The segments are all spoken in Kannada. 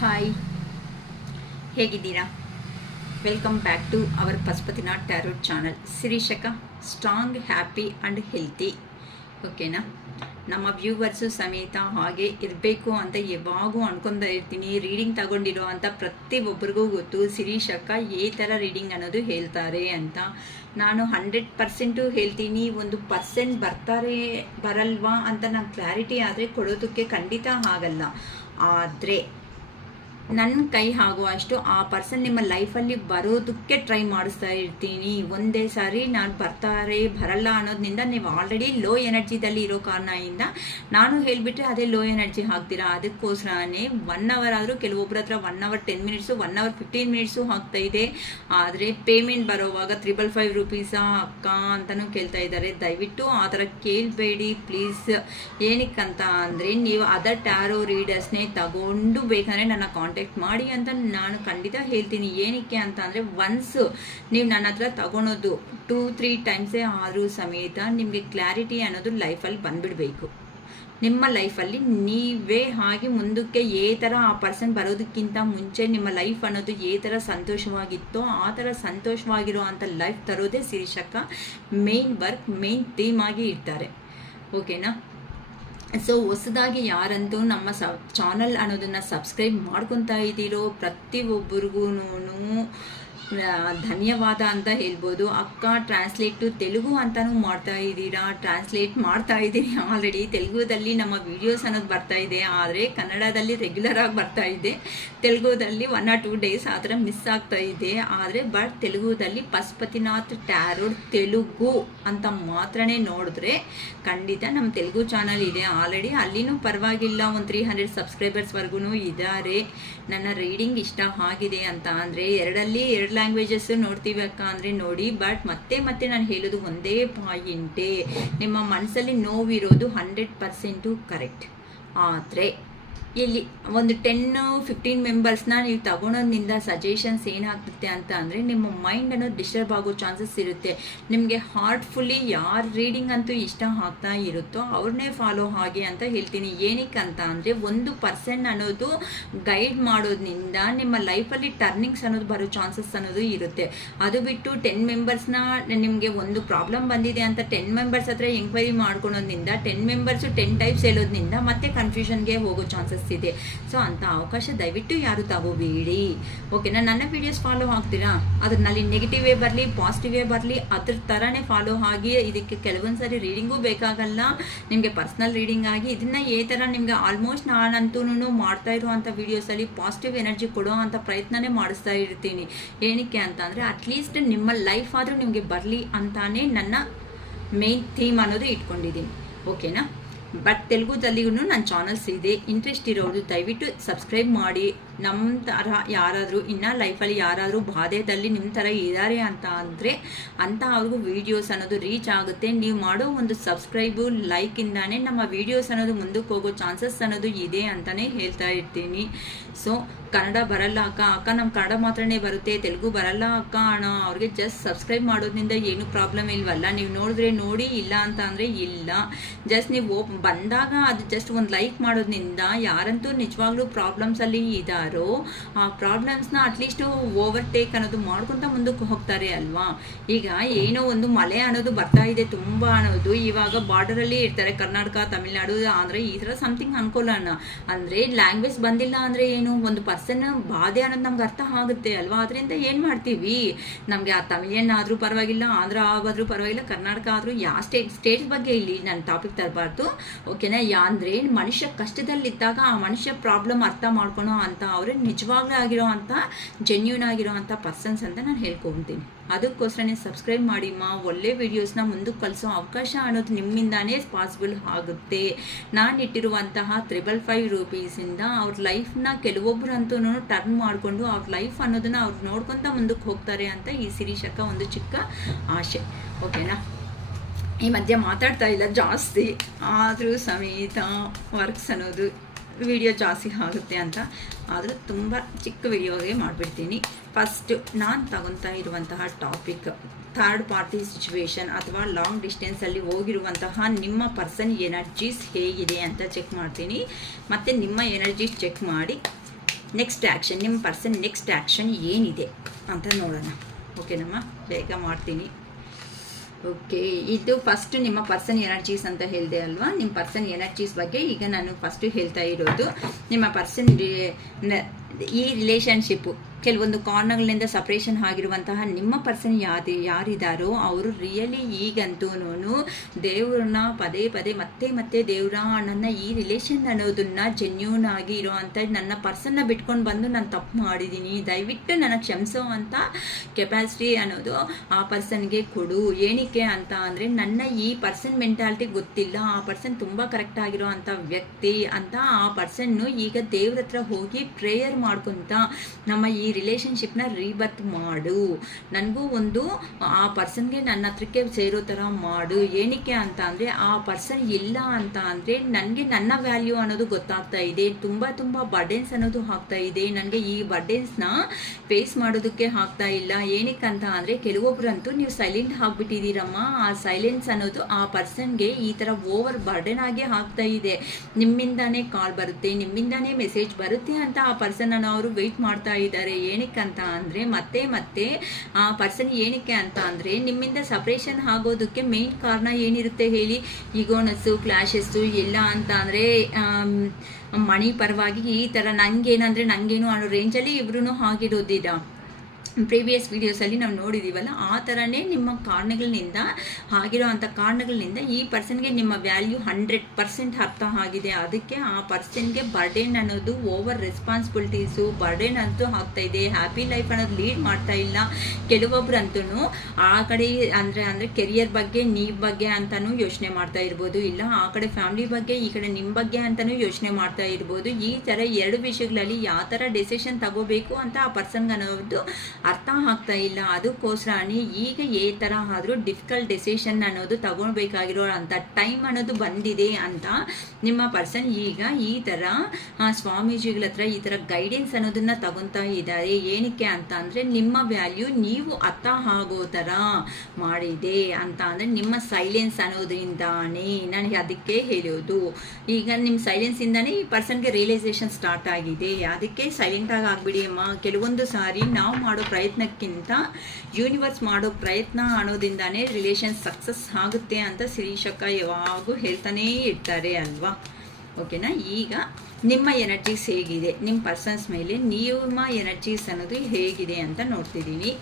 ಹಾಯ್, ಹೇಗಿದ್ದೀರಾ? Welcome back to our Pashupatinath tarot channel. ಶಿರೀಷಕ ಸ್ಟ್ರಾಂಗ್, ಹ್ಯಾಪಿ ಆ್ಯಂಡ್ ಹೆಲ್ತಿ. ಓಕೆನಾ? ನಮ್ಮ ವ್ಯೂವರ್ಸು ಸಮೇತ ಹಾಗೆ ಇರಬೇಕು ಅಂತ ಯಾವಾಗೂ ಅನ್ಕೊಂತ ಇರ್ತೀನಿ. ರೀಡಿಂಗ್ ತಗೊಂಡಿರೋ ಅಂತ ಪ್ರತಿಯೊಬ್ಬರಿಗೂ ಗೊತ್ತು ಶಿರೀಷಕ್ಕ ಈ ಥರ ರೀಡಿಂಗ್ ಅನ್ನೋದು ಹೇಳ್ತಾರೆ ಅಂತ. ನಾನು 100% ಹೇಳ್ತೀನಿ. 1% ಬರ್ತಾರೆ ಬರಲ್ವಾ ಅಂತ ನಾನು ಕ್ಲಾರಿಟಿ ಆದರೆ ಕೊಡೋದಕ್ಕೆ ಖಂಡಿತ ಆಗಲ್ಲ. ಆದರೆ ನನ್ನ ಕೈ ಆಗುವಷ್ಟು ಆ ಪರ್ಸನ್ ನಿಮ್ಮ ಲೈಫಲ್ಲಿ ಬರೋದಕ್ಕೆ ಟ್ರೈ ಮಾಡಿಸ್ತಾ ಇರ್ತೀನಿ. ಒಂದೇ ಸಾರಿ ನಾನು ಬರ್ತಾರೆ ಬರಲ್ಲ ಅನ್ನೋದ್ರಿಂದ ನೀವು ಆಲ್ರೆಡಿ ಲೋ ಎನರ್ಜಿದಲ್ಲಿ ಇರೋ ಕಾರಣದಿಂದ ನಾನು ಹೇಳಿಬಿಟ್ರೆ ಅದೇ ಲೋ ಎನರ್ಜಿ ಹಾಕ್ತೀರಾ. ಅದಕ್ಕೋಸ್ಕರನೇ 1 hour ಆದರೂ ಕೆಲವೊಬ್ಬರ ಹತ್ರ 1 hour 10 minutes 1 hour 15 minutes ಆಗ್ತಾ ಇದೆ. ಆದರೆ ಪೇಮೆಂಟ್ ಬರೋವಾಗ 555 ರೂಪೀಸಾ ಅಕ್ಕ ಅಂತಲೂ ಕೇಳ್ತಾ ಇದ್ದಾರೆ. ದಯವಿಟ್ಟು ಆ ಥರ ಕೇಳಬೇಡಿ ಪ್ಲೀಸ್. ಏನಕ್ಕಂತ ಅಂದರೆ ನೀವು ಅದರ್ ಟ್ಯಾರೋ ರೀಡರ್ಸ್ನೇ ತಗೊಂಡು ಬೇಕಂದರೆ ನನ್ನ ಕಾಂಟ್ಯಾಕ್ಟ್ ಮಾಡಿ ಅಂತ ನಾನು ಖಂಡಿತ ಹೇಳ್ತೀನಿ. ಏನಕ್ಕೆ ಅಂತ ಅಂದರೆ ಒನ್ಸ್ ನೀವು ನನ್ನ ಹತ್ರ ತಗೊಳೋದು 2-3 ಟೈಮ್ಸೇ ಆದರೂ ಸಮೇತ ನಿಮಗೆ ಕ್ಲಾರಿಟಿ ಅನ್ನೋದು ಲೈಫಲ್ಲಿ ಬಂದ್ಬಿಡಬೇಕು. ನಿಮ್ಮ ಲೈಫಲ್ಲಿ ನೀವೇ ಹಾಗೆ ಮುಂದಕ್ಕೆ ಏ ಥರ ಆ ಪರ್ಸನ್ ಬರೋದಕ್ಕಿಂತ ಮುಂಚೆ ನಿಮ್ಮ ಲೈಫ್ ಅನ್ನೋದು ಏ ಥರ ಸಂತೋಷವಾಗಿತ್ತೋ ಆ ಥರ ಸಂತೋಷವಾಗಿರೋ ಅಂಥ ಲೈಫ್ ತರೋದೇ ಶಿರೀಷಕ್ಕ ಮೇನ್ ವರ್ಕ್, ಮೇನ್ ಥೀಮ್ ಆಗಿ ಇರ್ತಾರೆ. ಓಕೆನಾ? ಸೊ ಹೊಸದಾಗಿ ಯಾರಂತೂ ನಮ್ಮ ಚಾನಲ್ ಅನ್ನೋದನ್ನು ಸಬ್ಸ್ಕ್ರೈಬ್ ಮಾಡ್ಕೊತಾ ಇದ್ದೀರೋ ಪ್ರತಿಯೊಬ್ಬರಿಗೂ ಧನ್ಯವಾದ ಅಂತ ಹೇಳ್ಬೋದು. ಅಕ್ಕ ಟ್ರಾನ್ಸ್ಲೇಟು ತೆಲುಗು ಅಂತಲೂ ಮಾಡ್ತಾ ಇದ್ದೀರಾ, ಟ್ರಾನ್ಸ್ಲೇಟ್ ಮಾಡ್ತಾ ಇದ್ದೀರಿ ಆಲ್ರೆಡಿ. ತೆಲುಗುದಲ್ಲಿ ನಮ್ಮ ವಿಡಿಯೋಸ್ ಅನ್ನೋದು ಬರ್ತಾ ಇದೆ, ಆದರೆ ಕನ್ನಡದಲ್ಲಿ ರೆಗ್ಯುಲರ್ ಆಗಿ ಬರ್ತಾ ಇದೆ. ತೆಲುಗುದಲ್ಲಿ 1 or 2 days ಆ ಥರ ಮಿಸ್ ಆಗ್ತಾ ಇದೆ. ಆದರೆ ಬಟ್ ತೆಲುಗುದಲ್ಲಿ ಪಶುಪತಿನಾಥ್ ಟ್ಯಾರೋಟ್ ತೆಲುಗು ಅಂತ ಮಾತ್ರನೇ ನೋಡಿದ್ರೆ ಖಂಡಿತ ನಮ್ಮ ತೆಲುಗು ಚಾನಲ್ ಇದೆ ಆಲ್ರೆಡಿ. ಅಲ್ಲಿನೂ ಪರವಾಗಿಲ್ಲ, ಒಂದು 300 ಸಬ್ಸ್ಕ್ರೈಬರ್ಸ್ವರೆಗೂ ಇದ್ದಾರೆ. ನನ್ನ ರೀಡಿಂಗ್ ಇಷ್ಟ ಆಗಿದೆ ಅಂತ ಅಂದರೆ 2 ಲ್ಯಾಂಗ್ವೇಜಸ್ ನೋಡ್ತೀವಿ ಅಕ್ಕ ಅಂದರೆ ನೋಡಿ. ಬಟ್ ಮತ್ತೆ ನಾನು ಹೇಳೋದು ಒಂದೇ ಪಾಯಿಂಟೇ, ನಿಮ್ಮ ಮನಸ್ಸಲ್ಲಿ ನೋವಿರೋದು 100% ಕರೆಕ್ಟ್. ಆದರೆ ಇಲ್ಲಿ ಒಂದು 10-15 ಮೆಂಬರ್ಸ್ನ ನೀವು ತಗೊಳೋದ್ರಿಂದ ಸಜೆಷನ್ಸ್ ಏನಾಗ್ತದೆ ಅಂತ ಅಂದರೆ ನಿಮ್ಮ ಮೈಂಡ್ ಅನ್ನೋದು ಡಿಸ್ಟರ್ಬ್ ಆಗೋ ಚಾನ್ಸಸ್ ಇರುತ್ತೆ. ನಿಮಗೆ ಹಾರ್ಟ್ಫುಲ್ಲಿ ಯಾರು ರೀಡಿಂಗ್ ಅಂತೂ ಇಷ್ಟ ಆಗ್ತಾ ಇರುತ್ತೋ ಅವ್ರನ್ನೇ ಫಾಲೋ ಹಾಗೆ ಅಂತ ಹೇಳ್ತೀನಿ. ಏನಕ್ಕೆ ಅಂತ ಅಂದರೆ 1% ಅನ್ನೋದು ಗೈಡ್ ಮಾಡೋದ್ರಿಂದ ನಿಮ್ಮ ಲೈಫಲ್ಲಿ ಟರ್ನಿಂಗ್ಸ್ ಅನ್ನೋದು ಬರೋ ಚಾನ್ಸಸ್ ಅನ್ನೋದು ಇರುತ್ತೆ. ಅದು ಬಿಟ್ಟು 10 ಮೆಂಬರ್ಸ್ನ ನಿಮಗೆ ಒಂದು ಪ್ರಾಬ್ಲಮ್ ಬಂದಿದೆ ಅಂತ 10 ಮೆಂಬರ್ಸ್ ಹತ್ರ ಎಂಕ್ವೈರಿ ಮಾಡ್ಕೊಳೋದ್ರಿಂದ 10 ಮೆಂಬರ್ಸು 10 ಟೈಪ್ಸ್ ಹೇಳೋದ್ರಿಂದ ಮತ್ತೆ ಕನ್ಫ್ಯೂಷನ್ಗೆ ಹೋಗೋ ಚಾನ್ಸಸ್ ಇದೆ. ಸೊ ಅಂತ ಅವಕಾಶ ದಯವಿಟ್ಟು ಯಾರು ತಗೋಬೇಡಿ. ಓಕೆನಾ? ನನ್ನ ವಿಡಿಯೋಸ್ ಫಾಲೋ ಆಗ್ತೀರಾ, ಅದ್ರಲ್ಲಿ ನೆಗೆಟಿವೇ ಬರಲಿ ಪಾಸಿಟಿವೇ ಬರಲಿ ಅದ್ರ ಥರನೇ ಫಾಲೋ ಆಗಿ. ಇದಕ್ಕೆ ಕೆಲವೊಂದ್ಸರಿ ರೀಡಿಂಗೂ ಬೇಕಾಗಲ್ಲ, ನಿಮಗೆ ಪರ್ಸ್ನಲ್ ರೀಡಿಂಗ್ ಆಗಿ ಇದನ್ನ ಈ ಥರ ನಿಮಗೆ ಆಲ್ಮೋಸ್ಟ್ ನಾನಂತೂ ಮಾಡ್ತಾ ಇರುವಂಥ ವಿಡಿಯೋಸಲ್ಲಿ ಪಾಸಿಟಿವ್ ಎನರ್ಜಿ ಕೊಡೋ ಅಂಥ ಪ್ರಯತ್ನನೇ ಮಾಡಿಸ್ತಾ ಇರ್ತೀನಿ. ಏನಕ್ಕೆ ಅಂತ ಅಂದರೆ ಅಟ್ಲೀಸ್ಟ್ ನಿಮ್ಮ ಲೈಫ್ ಆದರೂ ನಿಮಗೆ ಬರಲಿ ಅಂತಾನೆ ನನ್ನ ಮೇನ್ ಥೀಮ್ ಅನ್ನೋದು ಇಟ್ಕೊಂಡಿದ್ದೀನಿ. ಓಕೆನಾ? ಬಟ್ ತೆಲುಗುದಲ್ಲಿಗೂ ನನ್ನ ಚಾನಲ್ಸ್ ಇದೆ. ಇಂಟ್ರೆಸ್ಟ್ ಇರೋರು ದಯವಿಟ್ಟು ಸಬ್ಸ್ಕ್ರೈಬ್ ಮಾಡಿ. ನಮ್ಮ ಥರ ಯಾರಾದರೂ ಇನ್ನು ಲೈಫಲ್ಲಿ ಯಾರಾದರೂ ಬಾಧೆದಲ್ಲಿ ನಿಮ್ಮ ಥರ ಇದ್ದಾರೆ ಅಂತ ಅಂದರೆ ಅಂತ ಅವ್ರಿಗೂ ವೀಡಿಯೋಸ್ ಅನ್ನೋದು ರೀಚ್ ಆಗುತ್ತೆ. ನೀವು ಮಾಡೋ ಒಂದು ಸಬ್ಸ್ಕ್ರೈಬು ಲೈಕಿಂದಾನೇ ನಮ್ಮ ವೀಡಿಯೋಸ್ ಅನ್ನೋದು ಮುಂದಕ್ಕೆ ಹೋಗೋ ಚಾನ್ಸಸ್ ಅನ್ನೋದು ಇದೆ ಅಂತಲೇ ಹೇಳ್ತಾ ಇರ್ತೀನಿ. ಸೊ ಕನ್ನಡ ಬರಲ್ಲ ಅಕ್ಕ ನಮ್ಮ ಕನ್ನಡ ಮಾತ್ರನೇ ಬರುತ್ತೆ, ತೆಲುಗು ಬರಲ್ಲ ಅಕ್ಕ ಅಣ್ಣ ಅವ್ರಿಗೆ ಜಸ್ಟ್ ಸಬ್ಸ್ಕ್ರೈಬ್ ಮಾಡೋದ್ರಿಂದ ಏನೂ ಪ್ರಾಬ್ಲಮ್ ಇಲ್ವಲ್ಲ. ನೀವು ನೋಡಿದ್ರೆ ನೋಡಿ, ಇಲ್ಲ ಅಂತ ಅಂದರೆ ಇಲ್ಲ. ಜಸ್ಟ್ ನೀವು ಬಂದಾಗ ಅದು ಜಸ್ಟ್ ಒಂದು ಲೈಕ್ ಮಾಡೋದ್ರಿಂದ ಯಾರಂತೂ ನಿಜವಾಗ್ಲೂ ಪ್ರಾಬ್ಲಮ್ಸಲ್ಲಿ ಇದ್ದಾರೋ ಆ ಪ್ರಾಬ್ಲಮ್ಸ್ನ ಅಟ್ಲೀಸ್ಟು ಓವರ್ಟೇಕ್ ಅನ್ನೋದು ಮಾಡ್ಕೊತ ಮುಂದಕ್ಕೆ ಹೋಗ್ತಾರೆ ಅಲ್ವಾ. ಈಗ ಏನೋ ಒಂದು ಮಳೆ ಅನ್ನೋದು ಬರ್ತಾ ಇದೆ ತುಂಬ ಅನ್ನೋದು, ಇವಾಗ ಬಾರ್ಡರಲ್ಲಿ ಇರ್ತಾರೆ ಕರ್ನಾಟಕ ತಮಿಳ್ನಾಡು ಅಂದರೆ ಈ ಥರ ಸಮಥಿಂಗ್ ಅನ್ಕೊಳ್ಳೋಣ. ಅಂದರೆ ಲ್ಯಾಂಗ್ವೇಜ್ ಬಂದಿಲ್ಲ ಅಂದರೆ ಏನು, ಒಂದು ಪರ್ಸನ್ ಬಾಧೆ ಅನ್ನೋದು ನಮ್ಗೆ ಅರ್ಥ ಆಗುತ್ತೆ ಅಲ್ವಾ. ಅದರಿಂದ ಏನು ಮಾಡ್ತೀವಿ, ನಮಗೆ ಆ ತಮಿಳಿಯನ್ ಆದರೂ ಪರವಾಗಿಲ್ಲ, ಆಂಧ್ರ ಆದರೂ ಪರವಾಗಿಲ್ಲ, ಕರ್ನಾಟಕ ಆದರೂ ಯಾವ ಸ್ಟೇಟ್ಸ್ ಬಗ್ಗೆ ಇಲ್ಲಿ ನಾನು ಟಾಪಿಕ್ ತರಬಾರ್ದು. ಓಕೆನಾ? ಅಂದರೆ ಮನುಷ್ಯ ಕಷ್ಟದಲ್ಲಿದ್ದಾಗ ಆ ಮನುಷ್ಯ ಪ್ರಾಬ್ಲಮ್ ಅರ್ಥ ಮಾಡ್ಕೊಳೋ ಅಂತ ಅವರೇ ನಿಜವಾಗ್ಲೂ ಆಗಿರೋ ಅಂಥ ಜೆನ್ಯೂನ್ ಆಗಿರೋ ಅಂಥ ಪರ್ಸನ್ಸ್ ಅಂತ ನಾನು ಹೇಳ್ಕೊತೀನಿ. ಅದಕ್ಕೋಸ್ಕರನೇ ಸಬ್ಸ್ಕ್ರೈಬ್ ಮಾಡಿಮ್ಮ. ಒಳ್ಳೆ ವೀಡಿಯೋಸ್ನ ಮುಂದಕ್ಕೆ ಕಳಿಸೋ ಅವಕಾಶ ಅನ್ನೋದು ನಿಮ್ಮಿಂದಾನೇ ಪಾಸಿಬಲ್ ಆಗುತ್ತೆ. ನಾನು ಇಟ್ಟಿರುವಂತಹ 555 ರೂಪೀಸಿಂದ ಅವ್ರ ಲೈಫ್ನ ಕೆಲವೊಬ್ಬರಂತೂ ಟರ್ನ್ ಮಾಡಿಕೊಂಡು ಅವ್ರ ಲೈಫ್ ಅನ್ನೋದನ್ನು ಅವ್ರು ನೋಡ್ಕೊತ ಮುಂದಕ್ಕೆ ಹೋಗ್ತಾರೆ ಅಂತ ಈ ಶಿರೀಷಕ್ಕ ಒಂದು ಚಿಕ್ಕ ಆಸೆ. ಓಕೆನಾ? ಈ ಮಧ್ಯೆ ಮಾತಾಡ್ತಾ ಇಲ್ಲ ಜಾಸ್ತಿ, ಆದರೂ ಸಮೇತ ವರ್ಕ್ಸ್ ಅನ್ನೋದು ವಿಡಿಯೋ ಜಾಸ್ತಿ ಆಗುತ್ತೆ ಅಂತ ಆದರೂ ತುಂಬ ಚಿಕ್ಕ ವಿಡಿಯೋಗೆ ಮಾಡಿಬಿಡ್ತೀನಿ. ಫಸ್ಟ್ ನಾನು ತಗೊತಾ ಇರುವಂತಹ ಟಾಪಿಕ್ ಥರ್ಡ್ ಪಾರ್ಟಿ ಸಿಚುವೇಶನ್ ಅಥವಾ ಲಾಂಗ್ ಡಿಸ್ಟೆನ್ಸಲ್ಲಿ ಹೋಗಿರುವಂತಹ ನಿಮ್ಮ ಪರ್ಸನ್ ಎನರ್ಜೀಸ್ ಹೇಗಿದೆ ಅಂತ ಚೆಕ್ ಮಾಡ್ತೀನಿ. ಮತ್ತು ನಿಮ್ಮ ಎನರ್ಜೀಸ್ ಚೆಕ್ ಮಾಡಿ ನೆಕ್ಸ್ಟ್ ಆ್ಯಕ್ಷನ್, ನಿಮ್ಮ ಪರ್ಸನ್ ನೆಕ್ಸ್ಟ್ ಆ್ಯಕ್ಷನ್ ಏನಿದೆ ಅಂತ ನೋಡೋಣ. ಓಕೆನಮ್ಮ, ಬೇಗ ಮಾಡ್ತೀನಿ. ಓಕೆ, ಇದು ಫಸ್ಟ್ ನಿಮ್ಮ ಪರ್ಸನ್ ಎನರ್ಜೀಸ್ ಅಂತ ಹೇಳಿದೆ ಅಲ್ವಾ. ನಿಮ್ಮ ಪರ್ಸನ್ ಎನರ್ಜೀಸ್ ಬಗ್ಗೆ ಈಗ ನಾನು ಫಸ್ಟು ಹೇಳ್ತಾ ಇರೋದು. ನಿಮ್ಮ ಪರ್ಸನ್ ಈ ರಿಲೇಷನ್ಶಿಪ್ಪು ಕೆಲವೊಂದು ಕಾರಣಗಳಿಂದ ಸಪ್ರೇಷನ್ ಆಗಿರುವಂತಹ ನಿಮ್ಮ ಪರ್ಸನ್ ಯಾರಿದ್ದಾರೋ ಅವರು ರಿಯಲಿ ಈಗಂತೂ ದೇವ್ರನ್ನ ಪದೇ ಪದೇ ಮತ್ತೆ ದೇವ್ರ ನನ್ನ ಈ ರಿಲೇಷನ್ ಅನ್ನೋದನ್ನ ಜೆನ್ಯೂನ್ ಆಗಿ ಇರೋವಂಥ ನನ್ನ ಪರ್ಸನ್ನ ಬಿಟ್ಕೊಂಡು ಬಂದು ನಾನು ತಪ್ಪು ಮಾಡಿದ್ದೀನಿ, ದಯವಿಟ್ಟು ನನಗೆ ಕ್ಷಮಿಸೋ ಅಂತ ಕೆಪಾಸಿಟಿ ಅನ್ನೋದು ಆ ಪರ್ಸನ್ಗೆ ಕೊಡು. ಏನಕ್ಕೆ ಅಂತ ಅಂದರೆ ನನ್ನ ಈ ಪರ್ಸನ್ ಮೆಂಟಾಲಿಟಿ ಗೊತ್ತಿಲ್ಲ, ಆ ಪರ್ಸನ್ ತುಂಬ ಕರೆಕ್ಟ್ ಆಗಿರೋ ಅಂಥ ವ್ಯಕ್ತಿ ಅಂತ ಆ ಪರ್ಸನ್ನು ಈಗ ದೇವ್ರ ಹತ್ರ ಹೋಗಿ ಪ್ರೇಯರ್ ಮಾಡ್ಕೊತ ನಮ್ಮ ಈ ರಿಲೇಷನ್ಶಿಪ್ನ ರೀಬರ್ತ್ ಮಾಡು, ನನಗೂ ಒಂದು ಆ ಪರ್ಸನ್ಗೆ ನನ್ನ ಹತ್ರಕ್ಕೆ ಸೇರೋ ಥರ ಮಾಡು. ಏನಕ್ಕೆ ಅಂತ ಅಂದರೆ ಆ ಪರ್ಸನ್ ಇಲ್ಲ ಅಂತ ಅಂದರೆ ನನಗೆ ನನ್ನ ವ್ಯಾಲ್ಯೂ ಅನ್ನೋದು ಗೊತ್ತಾಗ್ತಾ ಇದೆ, ತುಂಬ ಬರ್ಡನ್ಸ್ ಅನ್ನೋದು ಆಗ್ತಾ ಇದೆ, ನನಗೆ ಈ ಬರ್ಡನ್ಸ್ನ ಫೇಸ್ ಮಾಡೋದಕ್ಕೆ ಆಗ್ತಾ ಇಲ್ಲ. ಏನಕ್ಕೆ ಅಂತ ಅಂದರೆ ಕೆಲವೊಬ್ಬರಂತೂ ನೀವು ಸೈಲೆಂಟ್ ಆಗಿಬಿಟ್ಟಿದ್ದೀರಮ್ಮ, ಆ ಸೈಲೆನ್ಸ್ ಅನ್ನೋದು ಆ ಪರ್ಸನ್ಗೆ ಈ ಥರ ಓವರ್ ಬರ್ಡನ್ ಆಗಿ ಆಗ್ತಾ ಇದೆ. ನಿಮ್ಮಿಂದಾನೇ ಕಾಲ್ ಬರುತ್ತೆ, ನಿಮ್ಮಿಂದಾನೇ ಮೆಸೇಜ್ ಬರುತ್ತೆ ಅಂತ ಆ ಪರ್ಸನ್ ಅನ್ನು ಅವರು ವೆಯ್ಟ್ ಮಾಡ್ತಾ ಇದ್ದಾರೆ. ಏನಕ್ಕೆ ಅಂತ ಅಂದರೆ ಮತ್ತೆ ಆ ಪರ್ಸನ್ ಏನಕ್ಕೆ ಅಂತ ಅಂದರೆ ನಿಮ್ಮಿಂದ ಸಪ್ರೇಷನ್ ಆಗೋದಕ್ಕೆ ಮೇನ್ ಕಾರಣ ಏನಿರುತ್ತೆ ಹೇಳಿ? ಈಗೋನಸ್ಸು, ಕ್ಲಾಶಸ್ಸು ಎಲ್ಲ ಅಂತ ಅಂದರೆ ಮಣಿ ಪರವಾಗಿ ಈ ಥರ ನಂಗೇನು ಅನ್ನೋ ರೇಂಜಲ್ಲಿ ಇಬ್ರು ಆಗಿರೋದಿಲ್ಲ. ಪ್ರೀವಿಯಸ್ ವೀಡಿಯೋಸಲ್ಲಿ ನಾವು ನೋಡಿದ್ದೀವಲ್ಲ, ಆ ಥರನೇ ನಿಮ್ಮ ಕಾರಣಗಳಿಂದ ಆಗಿರೋ ಅಂಥ ಕಾರಣಗಳಿಂದ ಈ ಪರ್ಸನ್ಗೆ ನಿಮ್ಮ ವ್ಯಾಲ್ಯೂ 100% ಅರ್ಥ ಆಗಿದೆ. ಅದಕ್ಕೆ ಆ ಪರ್ಸನ್ಗೆ ಬರ್ಡೇನ್ ಅನ್ನೋದು ಓವರ್ ರೆಸ್ಪಾನ್ಸಿಬಿಲಿಟೀಸು ಬರ್ಡೇನ್ ಅಂತೂ ಆಗ್ತಾ ಇದೆ, ಹ್ಯಾಪಿ ಲೈಫ್ ಅನ್ನೋದು ಲೀಡ್ ಮಾಡ್ತಾ ಇಲ್ಲ. ಕೆಲವೊಬ್ರಂತೂ ಆ ಕಡೆ ಅಂದರೆ ಕೆರಿಯರ್ ಬಗ್ಗೆ ನೀವು ಬಗ್ಗೆ ಅಂತಲೂ ಯೋಚನೆ ಮಾಡ್ತಾ ಇರ್ಬೋದು, ಇಲ್ಲ ಆ ಕಡೆ ಫ್ಯಾಮಿಲಿ ಬಗ್ಗೆ ಈ ಕಡೆ ನಿಮ್ಮ ಬಗ್ಗೆ ಅಂತಲೂ ಯೋಚನೆ ಮಾಡ್ತಾ ಇರ್ಬೋದು. ಈ ಥರ ಎರಡು ವಿಷಯಗಳಲ್ಲಿ ಯಾವ ಥರ ಡೆಸಿಷನ್ ತಗೋಬೇಕು ಅಂತ ಆ ಪರ್ಸನ್ಗೆ ಅನ್ನೋದು ಅರ್ಥ ಆಗ್ತಾ ಇಲ್ಲ. ಅದಕ್ಕೋಸ್ಕರ ಈಗ ಈ ಥರ ಆದರೂ ಡಿಫಿಕಲ್ಟ್ ಡೆಸಿಷನ್ ಅನ್ನೋದು ತಗೊಳ್ಬೇಕಾಗಿರೋ ಅಂಥ ಟೈಮ್ ಅನ್ನೋದು ಬಂದಿದೆ ಅಂತ ನಿಮ್ಮ ಪರ್ಸನ್ ಈಗ ಈ ಥರ ಸ್ವಾಮೀಜಿಗಳ ಹತ್ರ ಈ ಥರ ಗೈಡೆನ್ಸ್ ಅನ್ನೋದನ್ನ ತಗೊತಾ ಇದ್ದಾರೆ. ಏನಕ್ಕೆ ಅಂತ ಅಂದರೆ ನಿಮ್ಮ ವ್ಯಾಲ್ಯೂ ನೀವು ಅರ್ಥ ಆಗೋ ಥರ ಮಾಡಿದೆ ಅಂತ ಅಂದರೆ ನಿಮ್ಮ ಸೈಲೆನ್ಸ್ ಅನ್ನೋದ್ರಿಂದಾನೇ ನನಗೆ ಅದಕ್ಕೆ ಹೇಳೋದು. ಈಗ ನಿಮ್ಮ ಸೈಲೆನ್ಸಿಂದಾನೇ ಈ ಪರ್ಸನ್ಗೆ ರಿಯಲೈಸೇಷನ್ ಸ್ಟಾರ್ಟ್ ಆಗಿದೆ. ಅದಕ್ಕೆ ಸೈಲೆಂಟಾಗಿ ಆಗಿಬಿಡಿ ಅಮ್ಮ. ಕೆಲವೊಂದು ಸಾರಿ ನಾವು ಮಾಡೋ ಪ್ರಯತ್ನಕ್ಕಿಂತ ಯೂನಿವರ್ಸ್ ಮಾಡೋ ಪ್ರಯತ್ನ ಅನ್ನೋದ್ರಿಂದಾನೇ ರಿಲೇಷನ್ ಸಕ್ಸಸ್ ಆಗುತ್ತೆ ಅಂತ ಶಿರೀಷಕ್ಕ ಯಾವಾಗೂ ಹೇಳ್ತಾನೇ ಇರ್ತಾರೆ ಅಲ್ವಾ. ಓಕೆನಾ, ಈಗ ನಿಮ್ಮ ಎನರ್ಜೀಸ್ ಹೇಗಿದೆ, ನಿಮ್ಮ ಪರ್ಸನ್ಸ್ ಮೇಲೆ ನಿಮ್ಮ ಎನರ್ಜೀಸ್ ಅನ್ನೋದು ಹೇಗಿದೆ ಅಂತ ನೋಡ್ತಿದ್ದೀನಿ.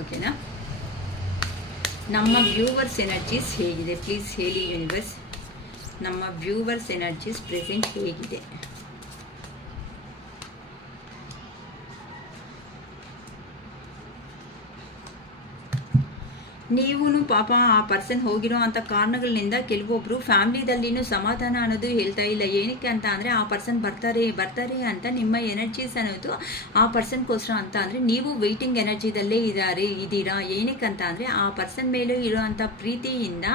ಓಕೆನಾ, ನಮ್ಮ ವ್ಯೂವರ್ಸ್ ಎನರ್ಜೀಸ್ ಹೇಗಿದೆ ಪ್ಲೀಸ್ ಹೇಳಿ ಯೂನಿವರ್ಸ್. ನಮ್ಮ ವ್ಯೂವರ್ಸ್ ಎನರ್ಜೀಸ್ ಪ್ರೆಸೆಂಟ್ ಹೇಗಿದೆ? ನೀವು ಪಾಪ ಆ ಪರ್ಸನ್ ಹೋಗಿರೋ ಅಂಥ ಕಾರಣಗಳಿಂದ ಕೆಲವೊಬ್ಬರು ಫ್ಯಾಮಿಲಿದಲ್ಲಿನೂ ಸಮಾಧಾನ ಅನ್ನೋದು ಹೇಳ್ತಾ ಇಲ್ಲ. ಏನಕ್ಕೆ ಅಂತ ಅಂದರೆ ಆ ಪರ್ಸನ್ ಬರ್ತಾರೆ ಅಂತ ನಿಮ್ಮ ಎನರ್ಜೀಸ್ ಅನ್ನೋದು ಆ ಪರ್ಸನ್ಗೋಸ್ಕರ ಅಂತ ಅಂದರೆ ನೀವು ವೆಯ್ಟಿಂಗ್ ಎನರ್ಜಿದಲ್ಲೇ ಇದ್ದೀರಾ. ಏನಕ್ಕೆ ಅಂತ ಅಂದರೆ ಆ ಪರ್ಸನ್ ಮೇಲೂ ಇರೋ ಅಂಥ ಪ್ರೀತಿಯಿಂದ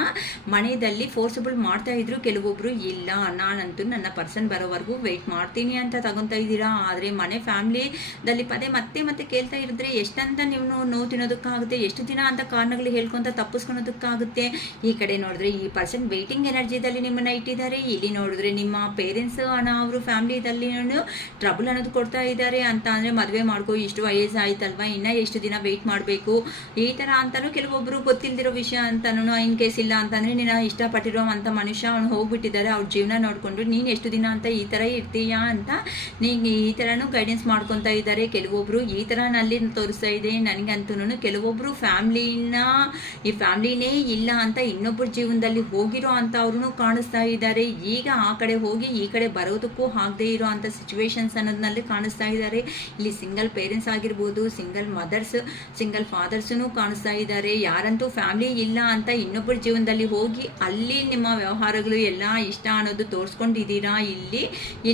ಮನೆಯಲ್ಲಿ ಫೋರ್ಸಬಲ್ ಮಾಡ್ತಾ ಇದ್ರು. ಕೆಲವೊಬ್ಬರು ಇಲ್ಲ, ನಾನಂತೂ ನನ್ನ ಪರ್ಸನ್ ಬರೋವರೆಗೂ ವೆಯ್ಟ್ ಮಾಡ್ತೀನಿ ಅಂತ ತಗೊತಾ ಇದ್ದೀರಾ. ಆದರೆ ಮನೆ ಫ್ಯಾಮಿಲಿದಲ್ಲಿ ಮತ್ತೆ ಕೇಳ್ತಾ ಇರಿದ್ರೆ ಎಷ್ಟಂತ ನೀವು ನೋವು ತಿನ್ನೋದಕ್ಕಾಗುತ್ತೆ, ಎಷ್ಟು ದಿನ ಅಂತ ಕಾರಣಗಳು ಹೇಳ್ಕೊಂತ ತಪ್ಪಿಸ್ಕೊಳೋದಕ್ಕಾಗುತ್ತೆ. ಈ ಕಡೆ ನೋಡಿದ್ರೆ ಈ ಪರ್ಸನ್ ವೇಟಿಂಗ್ ಎನರ್ಜಿದಲ್ಲಿ ನಿಮ್ಮನ್ನ ಇಟ್ಟಿದ್ದಾರೆ, ಇಲ್ಲಿ ನೋಡಿದ್ರೆ ನಿಮ್ಮ ಪೇರೆಂಟ್ಸ್ ಅವರು ಫ್ಯಾಮಿಲಿದಲ್ಲಿ ಟ್ರಬಲ್ ಅನ್ನೋದು ಕೊಡ್ತಾ ಇದ್ದಾರೆ. ಅಂತ ಅಂದರೆ ಮದುವೆ ಮಾಡ್ಕೋ, ಇಷ್ಟು ವಯಸ್ಸು ಆಯ್ತಲ್ವಾ, ಇನ್ನ ಎಷ್ಟು ದಿನ ವೆಯ್ಟ್ ಮಾಡಬೇಕು, ಈ ಥರ ಅಂತಲೂ ಕೆಲವೊಬ್ಬರು ಗೊತ್ತಿಲ್ದಿರೋ ವಿಷಯ ಅಂತನೂ ಇನ್ ಕೇಸ್ ಇಲ್ಲ ಅಂತಂದರೆ ನೀನು ಇಷ್ಟಪಟ್ಟಿರೋ ಅಂಥ ಮನುಷ್ಯ ಅವ್ನು ಹೋಗ್ಬಿಟ್ಟಿದ್ದಾರೆ, ಅವ್ರ ಜೀವನ ನೋಡಿಕೊಂಡು ನೀನು ಎಷ್ಟು ದಿನ ಅಂತ ಈ ಥರ ಇರ್ತೀಯಾ ಅಂತ ನೀನು ಈ ಥರನೂ ಗೈಡೆನ್ಸ್ ಮಾಡ್ಕೊತಾ ಇದ್ದಾರೆ. ಕೆಲವೊಬ್ಬರು ಈ ಥರ ನಲ್ಲಿ ತೋರಿಸ್ತಾ ಇದೆ ನನಗಂತೂ. ಕೆಲವೊಬ್ಬರು ಈ ಫ್ಯಾಮಿಲಿನೇ ಇಲ್ಲ ಅಂತ ಇನ್ನೊಬ್ಬರ ಜೀವನದಲ್ಲಿ ಹೋಗಿರೋ ಅಂತ ಅವ್ರೂ ಕಾಣಿಸ್ತಾ ಇದ್ದಾರೆ. ಈಗ ಆ ಕಡೆ ಹೋಗಿ ಈ ಕಡೆ ಬರೋದಕ್ಕೂ ಆಗದೆ ಇರೋ ಅಂಥ ಸಿಚುವೇಶನ್ಸ್ ಅನ್ನೋದ್ರಲ್ಲಿ ಕಾಣಿಸ್ತಾ ಇದ್ದಾರೆ. ಇಲ್ಲಿ ಸಿಂಗಲ್ ಪೇರೆಂಟ್ಸ್ ಆಗಿರ್ಬೋದು, ಸಿಂಗಲ್ ಮದರ್ಸ್, ಸಿಂಗಲ್ ಫಾದರ್ಸೂ ಕಾಣಿಸ್ತಾ ಇದ್ದಾರೆ. ಯಾರಂತೂ ಫ್ಯಾಮಿಲಿ ಇಲ್ಲ ಅಂತ ಇನ್ನೊಬ್ಬರ ಜೀವನದಲ್ಲಿ ಹೋಗಿ ಅಲ್ಲಿ ನಿಮ್ಮ ವ್ಯವಹಾರಗಳು ಎಲ್ಲ ಇಷ್ಟ ಅನ್ನೋದು ತೋರಿಸ್ಕೊಂಡಿದ್ದೀರಾ.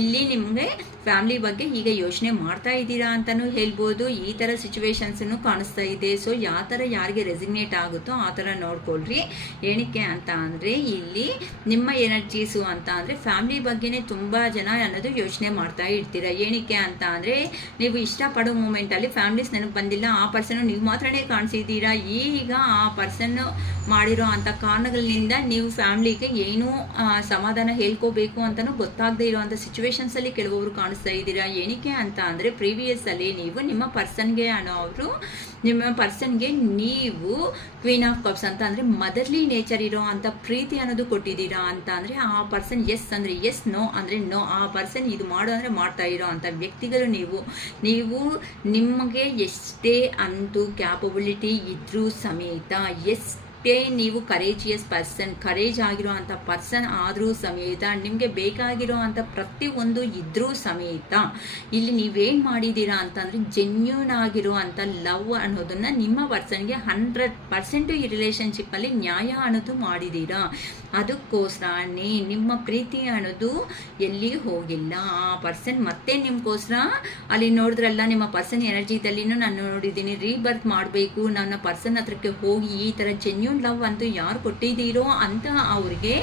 ಇಲ್ಲಿ ನಿಮಗೆ ಫ್ಯಾಮಿಲಿ ಬಗ್ಗೆ ಈಗ ಯೋಚನೆ ಮಾಡ್ತಾ ಇದ್ದೀರಾ ಅಂತಲೂ ಹೇಳ್ಬೋದು. ಈ ಥರ ಸಿಚುವೇಶನ್ಸನ್ನು ಕಾಣಿಸ್ತಾ ಇದೆ. ಸೊ ಯಾವ ಥರ ಯಾರಿಗೆ ರೆಸಿಗ್ನೇಟ್ ಆಗುತ್ತೋ ಆ ಥರ ನೋಡ್ಕೊಳ್ರಿ. ಏನಕ್ಕೆ ಅಂತ ಅಂದರೆ ಇಲ್ಲಿ ನಿಮ್ಮ ಎನರ್ಜೀಸು ಅಂತ ಅಂದರೆ ಫ್ಯಾಮಿಲಿ ಬಗ್ಗೆನೇ ತುಂಬ ಜನ ಅನ್ನೋದು ಯೋಚನೆ ಮಾಡ್ತಾ ಇರ್ತೀರ. ಏನಕ್ಕೆ ಅಂತ ಅಂದರೆ ನೀವು ಇಷ್ಟಪಡೋ ಮೂಮೆಂಟಲ್ಲಿ ಫ್ಯಾಮಿಲೀಸ್ ನನಗೆ ಬಂದಿಲ್ಲ, ಆ ಪರ್ಸನ್ನು ನೀವು ಮಾತ್ರನೇ ಕಾಣಿಸಿದ್ದೀರಾ. ಈಗ ಆ ಪರ್ಸನ್ನು ಮಾಡಿರೋ ಅಂಥ ಕಾರಣಗಳಿಂದ ನೀವು ಫ್ಯಾಮಿಲಿಗೆ ಏನೂ ಸಮಾಧಾನ ಹೇಳ್ಕೋಬೇಕು ಅಂತಲೂ ಗೊತ್ತಾಗದೇ ಇರೋ ಅಂಥ ಸಿಚುವೇಶನ್ಸಲ್ಲಿ ಕೆಲವೊಬ್ರು ಕಾಣಿಸ್ತಾ ಇದ್ದೀರಾ. ಏನಕ್ಕೆ ಅಂತ ಅಂದರೆ ಪ್ರೀವಿಯಸ್ ಅಲ್ಲಿ ನೀವು ನಿಮ್ಮ ಪರ್ಸನ್ಗೆ ನೀವು ಕ್ವೀನ್ ಆಫ್ ಕಪ್ಸ್ ಅಂತ ಅಂದರೆ ಮದರ್ಲಿ ನೇಚರ್ ಇರೋ ಅಂತ ಪ್ರೀತಿ ಅನ್ನೋದು ಕೊಟ್ಟಿದ್ದೀರಾ ಅಂತ ಅಂದರೆ ಆ ಪರ್ಸನ್ ಎಸ್ ಅಂದರೆ ಎಸ್, ನೋ ಅಂದರೆ ನೋ. ಆ ಪರ್ಸನ್ ಇದು ಮಾಡು ಅಂದರೆ ಮಾಡ್ತಾ ಇರೋ ಅಂಥ ವ್ಯಕ್ತಿಗಳು ನೀವು ನಿಮಗೆ ಎಷ್ಟೇ ಅಂತೂ ಕ್ಯಾಪಬಿಲಿಟಿ ಇದ್ರೂ ಸಮೇತ, ನೀವು ಕರೇಜಿಯಸ್ ಪರ್ಸನ್, ಕರೇಜ್ ಆಗಿರೋ ಅಂಥ ಪರ್ಸನ್ ಆದರೂ ಸಮೇತ, ನಿಮಗೆ ಬೇಕಾಗಿರೋ ಅಂಥ ಪ್ರತಿಯೊಂದು ಇದ್ರೂ ಸಮೇತ ಇಲ್ಲಿ ನೀವೇನು ಮಾಡಿದ್ದೀರಾ ಅಂತಂದರೆ ಜೆನ್ಯೂನ್ ಆಗಿರೋ ಅಂಥ ಲವ್ ಅನ್ನೋದನ್ನು ನಿಮ್ಮ ಪರ್ಸನ್ಗೆ 100% ಈ ರಿಲೇಷನ್ಶಿಪ್ಪಲ್ಲಿ ನ್ಯಾಯ ಅನ್ನೋದು ಮಾಡಿದ್ದೀರಾ. ಅದಕ್ಕೋಸ್ಕರನೇ ನಿಮ್ಮ ಪ್ರೀತಿ ಅನ್ನೋದು ಎಲ್ಲಿ ಹೋಗಿಲ್ಲ. ಆ ಪರ್ಸನ್ ಮತ್ತೆ ನಿಮಗೋಸ್ಕರ ಅಲ್ಲಿ ನೋಡಿದ್ರಲ್ಲ, ನಿಮ್ಮ ಪರ್ಸನ್ ಎನರ್ಜಿದಲ್ಲಿನೂ ನಾನು ನೋಡಿದ್ದೀನಿ, ರೀಬರ್ತ್ ಮಾಡಬೇಕು, ನನ್ನ ಪರ್ಸನ್ ಹತ್ರಕ್ಕೆ ಹೋಗಿ ಈ ಥರ ಜೆನ್ಯೂನ್ ಲವ್ ಅಂತೂ ಯಾರು ಕೊಟ್ಟಿದ್ದೀರೋ ಅಂತ ಅವ್ರಿಗೆ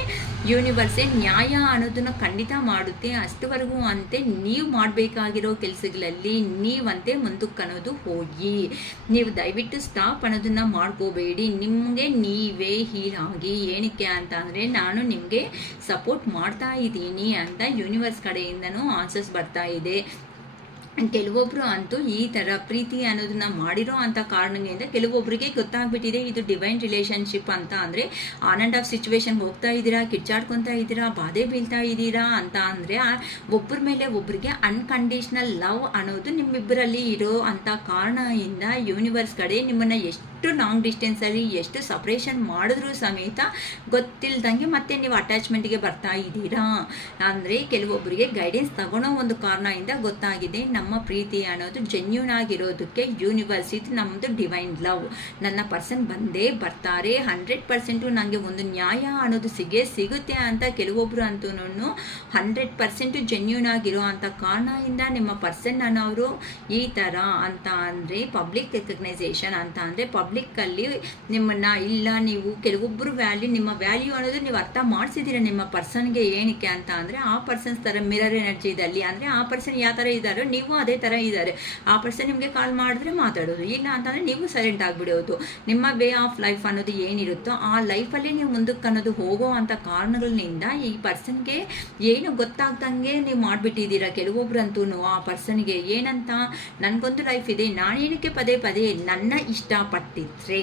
ಯೂನಿವರ್ಸೇ ನ್ಯಾಯ ಅನ್ನೋದನ್ನ ಖಂಡಿತ ಮಾಡುತ್ತೆ. ಅಷ್ಟವರೆಗೂ ಅಂತೆ ನೀವು ಮಾಡಬೇಕಾಗಿರೋ ಕೆಲಸಗಳಲ್ಲಿ ನೀವಂತೆ ಮುಂದಕ್ಕೆ ಅನ್ನೋದು ಹೋಗಿ. ನೀವು ದಯವಿಟ್ಟು ಸ್ಟಾಪ್ ಅನ್ನೋದನ್ನ ಮಾಡ್ಕೋಬೇಡಿ. ನಿಮಗೆ ನೀವೇ ಹೀರಾಗಿ. ಏನಕ್ಕೆ ಅಂತ ಅಂದರೆ ನಾನು ನಿಮಗೆ ಸಪೋರ್ಟ್ ಮಾಡ್ತಾ ಇದ್ದೀನಿ ಅಂತ ಯೂನಿವರ್ಸ್ ಕಡೆಯಿಂದನೂ ಆನ್ಸರ್ಸ್ ಬರ್ತಾ ಇದೆ. ಕೆಲವೊಬ್ರು ಅಂತೂ ಈ ಥರ ಪ್ರೀತಿ ಅನ್ನೋದನ್ನ ಮಾಡಿರೋ ಅಂಥ ಕಾರಣದಿಂದ ಕೆಲವೊಬ್ಬರಿಗೆ ಗೊತ್ತಾಗ್ಬಿಟ್ಟಿದೆ ಇದು ಡಿವೈನ್ ರಿಲೇಷನ್ಶಿಪ್ ಅಂತ. ಅಂದರೆ ಆನ್ ಆ್ಯಂಡ್ ಆಫ್ ಸಿಚುವೇಶನ್ ಹೋಗ್ತಾ ಇದ್ದೀರಾ, ಕಿಚ್ಚಾಡ್ಕೊತಾ ಇದ್ದೀರಾ, ಬಾಧೆ ಬೀಳ್ತಾ ಇದ್ದೀರಾ ಅಂತ ಅಂದರೆ ಒಬ್ಬರ ಮೇಲೆ ಒಬ್ಬರಿಗೆ ಅನ್ಕಂಡೀಷ್ನಲ್ ಲವ್ ಅನ್ನೋದು ನಿಮ್ಮಿಬ್ಬರಲ್ಲಿ ಇರೋ ಅಂಥ ಕಾರಣದಿಂದ ಯೂನಿವರ್ಸ್ ಕಡೆ ನಿಮ್ಮನ್ನು ಎಷ್ಟು ಲಾಂಗ್ ಡಿಸ್ಟೆನ್ಸಲ್ಲಿ ಎಷ್ಟು ಸಪ್ರೇಷನ್ ಮಾಡಿದ್ರೂ ಸಮೇತ ಗೊತ್ತಿಲ್ದಂಗೆ ಮತ್ತೆ ನೀವು ಅಟ್ಯಾಚ್ಮೆಂಟ್ಗೆ ಬರ್ತಾ ಇದ್ದೀರಾ. ಅಂದರೆ ಕೆಲವೊಬ್ಬರಿಗೆ ಗೈಡೆನ್ಸ್ ತಗೊಳ್ಳೋ ಒಂದು ಕಾರಣದಿಂದ ಗೊತ್ತಾಗಿದೆ ನಮ್ಮ ಪ್ರೀತಿ ಅನ್ನೋದು ಜೆನ್ಯೂನ್ ಆಗಿರೋದಕ್ಕೆ ಯೂನಿವರ್ಸ್, ಇದು ನಮ್ಮದು ಡಿವೈನ್ ಲವ್, ನನ್ನ ಪರ್ಸನ್ ಬಂದೇ ಬರ್ತಾರೆ, 100% ನನಗೆ ಒಂದು ನ್ಯಾಯ ಅನ್ನೋದು ಸಿಗುತ್ತೆ ಅಂತ ಕೆಲವೊಬ್ರು ಅಂತೂ 100% ಜೆನ್ಯೂನ್ ಆಗಿರೋ ಅಂಥ ಕಾರಣದಿಂದ ನಿಮ್ಮ ಪರ್ಸನ್ ಅನ್ನೋರು ಈ ಥರ ಅಂತ ಅಂದರೆ ಪಬ್ಲಿಕ್ ರೆಕಗ್ನೈಸೇಷನ್ ಅಂತ ಅಂದರೆ ಪಬ್ಲಿಕ್ಕಲ್ಲಿ ನಿಮ್ಮನ್ನು ಇಲ್ಲ ನೀವು ಕೆಲವೊಬ್ಬರು ನಿಮ್ಮ ವ್ಯಾಲ್ಯೂ ಅನ್ನೋದು ನೀವು ಅರ್ಥ ಮಾಡಿಸಿದ್ದೀರ ನಿಮ್ಮ ಪರ್ಸನ್ಗೆ. ಏನಕ್ಕೆ ಅಂತ ಅಂದರೆ ಆ ಪರ್ಸನ್ಸ್ ಥರ ಮಿರರ್ ಎನರ್ಜಿದಲ್ಲಿ ಅಂದರೆ ಆ ಪರ್ಸನ್ ಯಾವ ಥರ ಇದ್ದಾರೋ ನೀವು ಅದೇ ಥರ ಇದ್ದಾರೆ. ಆ ಪರ್ಸನ್ ನಿಮಗೆ ಕಾಲ್ ಮಾಡಿದ್ರೆ ಮಾತಾಡೋದು, ಇಲ್ಲ ಅಂತಂದರೆ ನೀವು ಸೈಲೆಂಟ್ ಆಗಿಬಿಡೋದು. ನಿಮ್ಮ ವೇ ಆಫ್ ಲೈಫ್ ಅನ್ನೋದು ಏನಿರುತ್ತೋ ಆ ಲೈಫಲ್ಲಿ ನೀವು ಮುಂದಕ್ಕೆ ಅನ್ನೋದು ಹೋಗೋ ಅಂಥ ಕಾರಣಗಳಿಂದ ಈ ಪರ್ಸನ್ಗೆ ಏನು ಗೊತ್ತಾಗ್ದಂಗೆ ನೀವು ಮಾಡಿಬಿಟ್ಟಿದ್ದೀರಾ. ಕೆಲವೊಬ್ರಂತೂ ಆ ಪರ್ಸನ್ಗೆ ಏನಂತ, ನನಗೊಂದು ಲೈಫ್ ಇದೆ, ನಾನೇನಕ್ಕೆ ಪದೇ ನನ್ನ ಇಷ್ಟಪಟ್ಟಿದ್ರೆ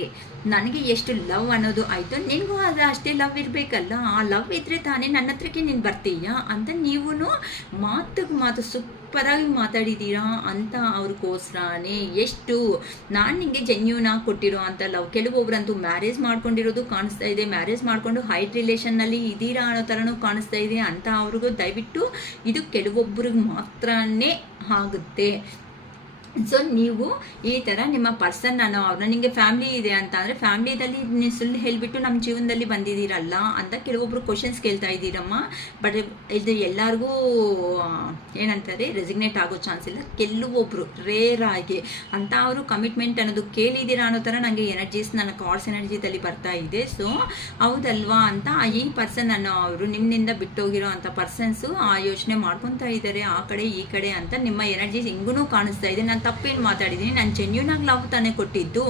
ನನಗೆ ಎಷ್ಟು ಲವ್ ಅನ್ನೋದು ಆಯಿತು, ನಿನಗೂ ಅದು ಅಷ್ಟೇ ಲವ್ ಇರಬೇಕಲ್ಲ, ಆ ಲವ್ ಇದ್ದರೆ ತಾನೇ ನನ್ನ ಹತ್ರಕ್ಕೆ ನೀನು ಬರ್ತೀಯಾ ಅಂತ ನೀವು ಮಾತು ಸೂಪರಾಗಿ ಮಾತಾಡಿದ್ದೀರಾ ಅಂತ ಅವ್ರಿಗೋಸ್ಕರನೇ ಎಷ್ಟು ನಾನು ನಿಮಗೆ ಜೆನ್ಯೂನ್ ಆಗಿ ಕೊಟ್ಟಿರೋ ಅಂತ ಲವ್. ಕೆಲವೊಬ್ರಂತೂ ಮ್ಯಾರೇಜ್ ಮಾಡ್ಕೊಂಡಿರೋದು ಕಾಣಿಸ್ತಾ ಇದೆ, ಮ್ಯಾರೇಜ್ ಮಾಡ್ಕೊಂಡು ಹೈಟ್ ರಿಲೇಷನ್ನಲ್ಲಿ ಇದ್ದೀರಾ ಅನ್ನೋ ಥರನೂ ಕಾಣಿಸ್ತಾ ಇದೆ ಅಂತ ಅವ್ರಿಗೂ ದಯವಿಟ್ಟು ಇದು ಕೆಲವೊಬ್ಬರಿಗೆ ಮಾತ್ರನೇ ಆಗುತ್ತೆ. ಸೊ ನೀವು ಈ ಥರ ನಿಮ್ಮ ಪರ್ಸನ್ ಅವ್ರನ್ನ ನಿಮಗೆ ಫ್ಯಾಮಿಲಿ ಇದೆ ಅಂತ ಅಂದರೆ ಫ್ಯಾಮಿಲಿದಲ್ಲಿ ನೀವು ಸುಳ್ಳು ಹೇಳಿಬಿಟ್ಟು ನಮ್ಮ ಜೀವನದಲ್ಲಿ ಬಂದಿದ್ದೀರಲ್ಲ ಅಂತ ಕೆಲವೊಬ್ರು ಕ್ವಶನ್ಸ್ ಕೇಳ್ತಾ ಇದ್ದೀರಮ್ಮ. ಬಟ್ ಇದು ಎಲ್ಲರಿಗೂ ಏನಂತಾರೆ ರೆಸಿಗ್ನೇಟ್ ಆಗೋ ಚಾನ್ಸ್ ಇಲ್ಲ. ಕೆಲವೊಬ್ಬರು ರೇರ್ ಆಗಿ ಅಂತ ಅವರು ಕಮಿಟ್ಮೆಂಟ್ ಅನ್ನೋದು ಕೇಳಿದ್ದೀರಾ ಅನ್ನೋ ಥರ ನನಗೆ ಎನರ್ಜೀಸ್ ನನ್ನ ಕಾರ್ಡ್ಸ್ ಎನರ್ಜಿದಲ್ಲಿ ಬರ್ತಾ ಇದೆ. ಸೊ ಹೌದಲ್ವಾ ಅಂತ ಈ ಪರ್ಸನ್ ಅವರು ನಿಮ್ಮಿಂದ ಬಿಟ್ಟೋಗಿರೋ ಅಂಥ ಪರ್ಸನ್ಸು ಆ ಯೋಚನೆ ಮಾಡ್ಕೊತಾ ಇದ್ದಾರೆ ಆ ಕಡೆ ಈ ಕಡೆ ಅಂತ ನಿಮ್ಮ ಎನರ್ಜೀಸ್ ಹಿಂಗೂ ಕಾಣಿಸ್ತಾ ಇದೆ. ನಾನು ತಪ್ಪೇನು ಮಾತಾಡಿದ್ದೀನಿ, ನಾನು ಜೆನ್ಯೂನ್ ಆಗಿ ಲವ್ ತಾನೇ ಕೊಟ್ಟಿದ್ದು,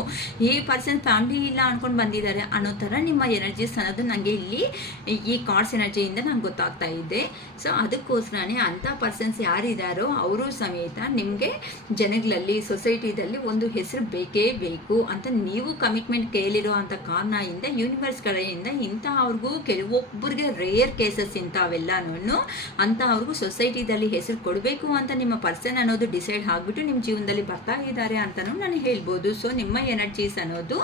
ಈ ಪರ್ಸನ್ ಫ್ಯಾಮಿಲಿ ಇಲ್ಲ ಅನ್ಕೊಂಡು ಬಂದಿದ್ದಾರೆ ಅನ್ನೋ ಥರ ನಿಮ್ಮ ಎನರ್ಜೀಸ್ ಅನ್ನೋದು ನನಗೆ ಇಲ್ಲಿ ಈ ಕಾರ್ಡ್ಸ್ ಎನರ್ಜಿಯಿಂದ ನಂಗೆ ಗೊತ್ತಾಗ್ತಾ ಇದೆ. ಸೊ ಅದಕ್ಕೋಸ್ಕರನೇ ಅಂಥ ಪರ್ಸನ್ಸ್ ಯಾರಿದ್ದಾರೋ ಅವರು ಸಮೇತ ನಿಮಗೆ ಜನಗಳಲ್ಲಿ ಸೊಸೈಟಿದಲ್ಲಿ ಒಂದು ಹೆಸರು ಬೇಕೇ ಬೇಕು ಅಂತ ನೀವು ಕಮಿಟ್ಮೆಂಟ್ ಕೇಳಿರೋ ಅಂಥ ಕಾರಣದಿಂದ ಯೂನಿವರ್ಸ್ ಕಡೆಯಿಂದ ಇಂಥವ್ರಿಗೂ ಕೆಲವೊಬ್ಬರಿಗೆ ರೇರ್ ಕೇಸಸ್ ಇಂಥವೆಲ್ಲನೂ ಅಂಥವ್ರಿಗೂ ಸೊಸೈಟಿದಲ್ಲಿ ಹೆಸರು ಕೊಡಬೇಕು ಅಂತ ನಿಮ್ಮ ಪರ್ಸನ್ ಅನ್ನೋದು ಡಿಸೈಡ್ ಆಗಿಬಿಟ್ಟು ನಿಮ್ಮ ಜೀವನದಲ್ಲಿ ಬರ್ತಾ ಇದ್ದಾರೆ ಅಂತಲೂ ನಾನು ಹೇಳ್ಬೋದು. ಸೊ ನಿಮ್ಮ ಎನರ್ಜೀಸ್ ಅನ್ನೋದು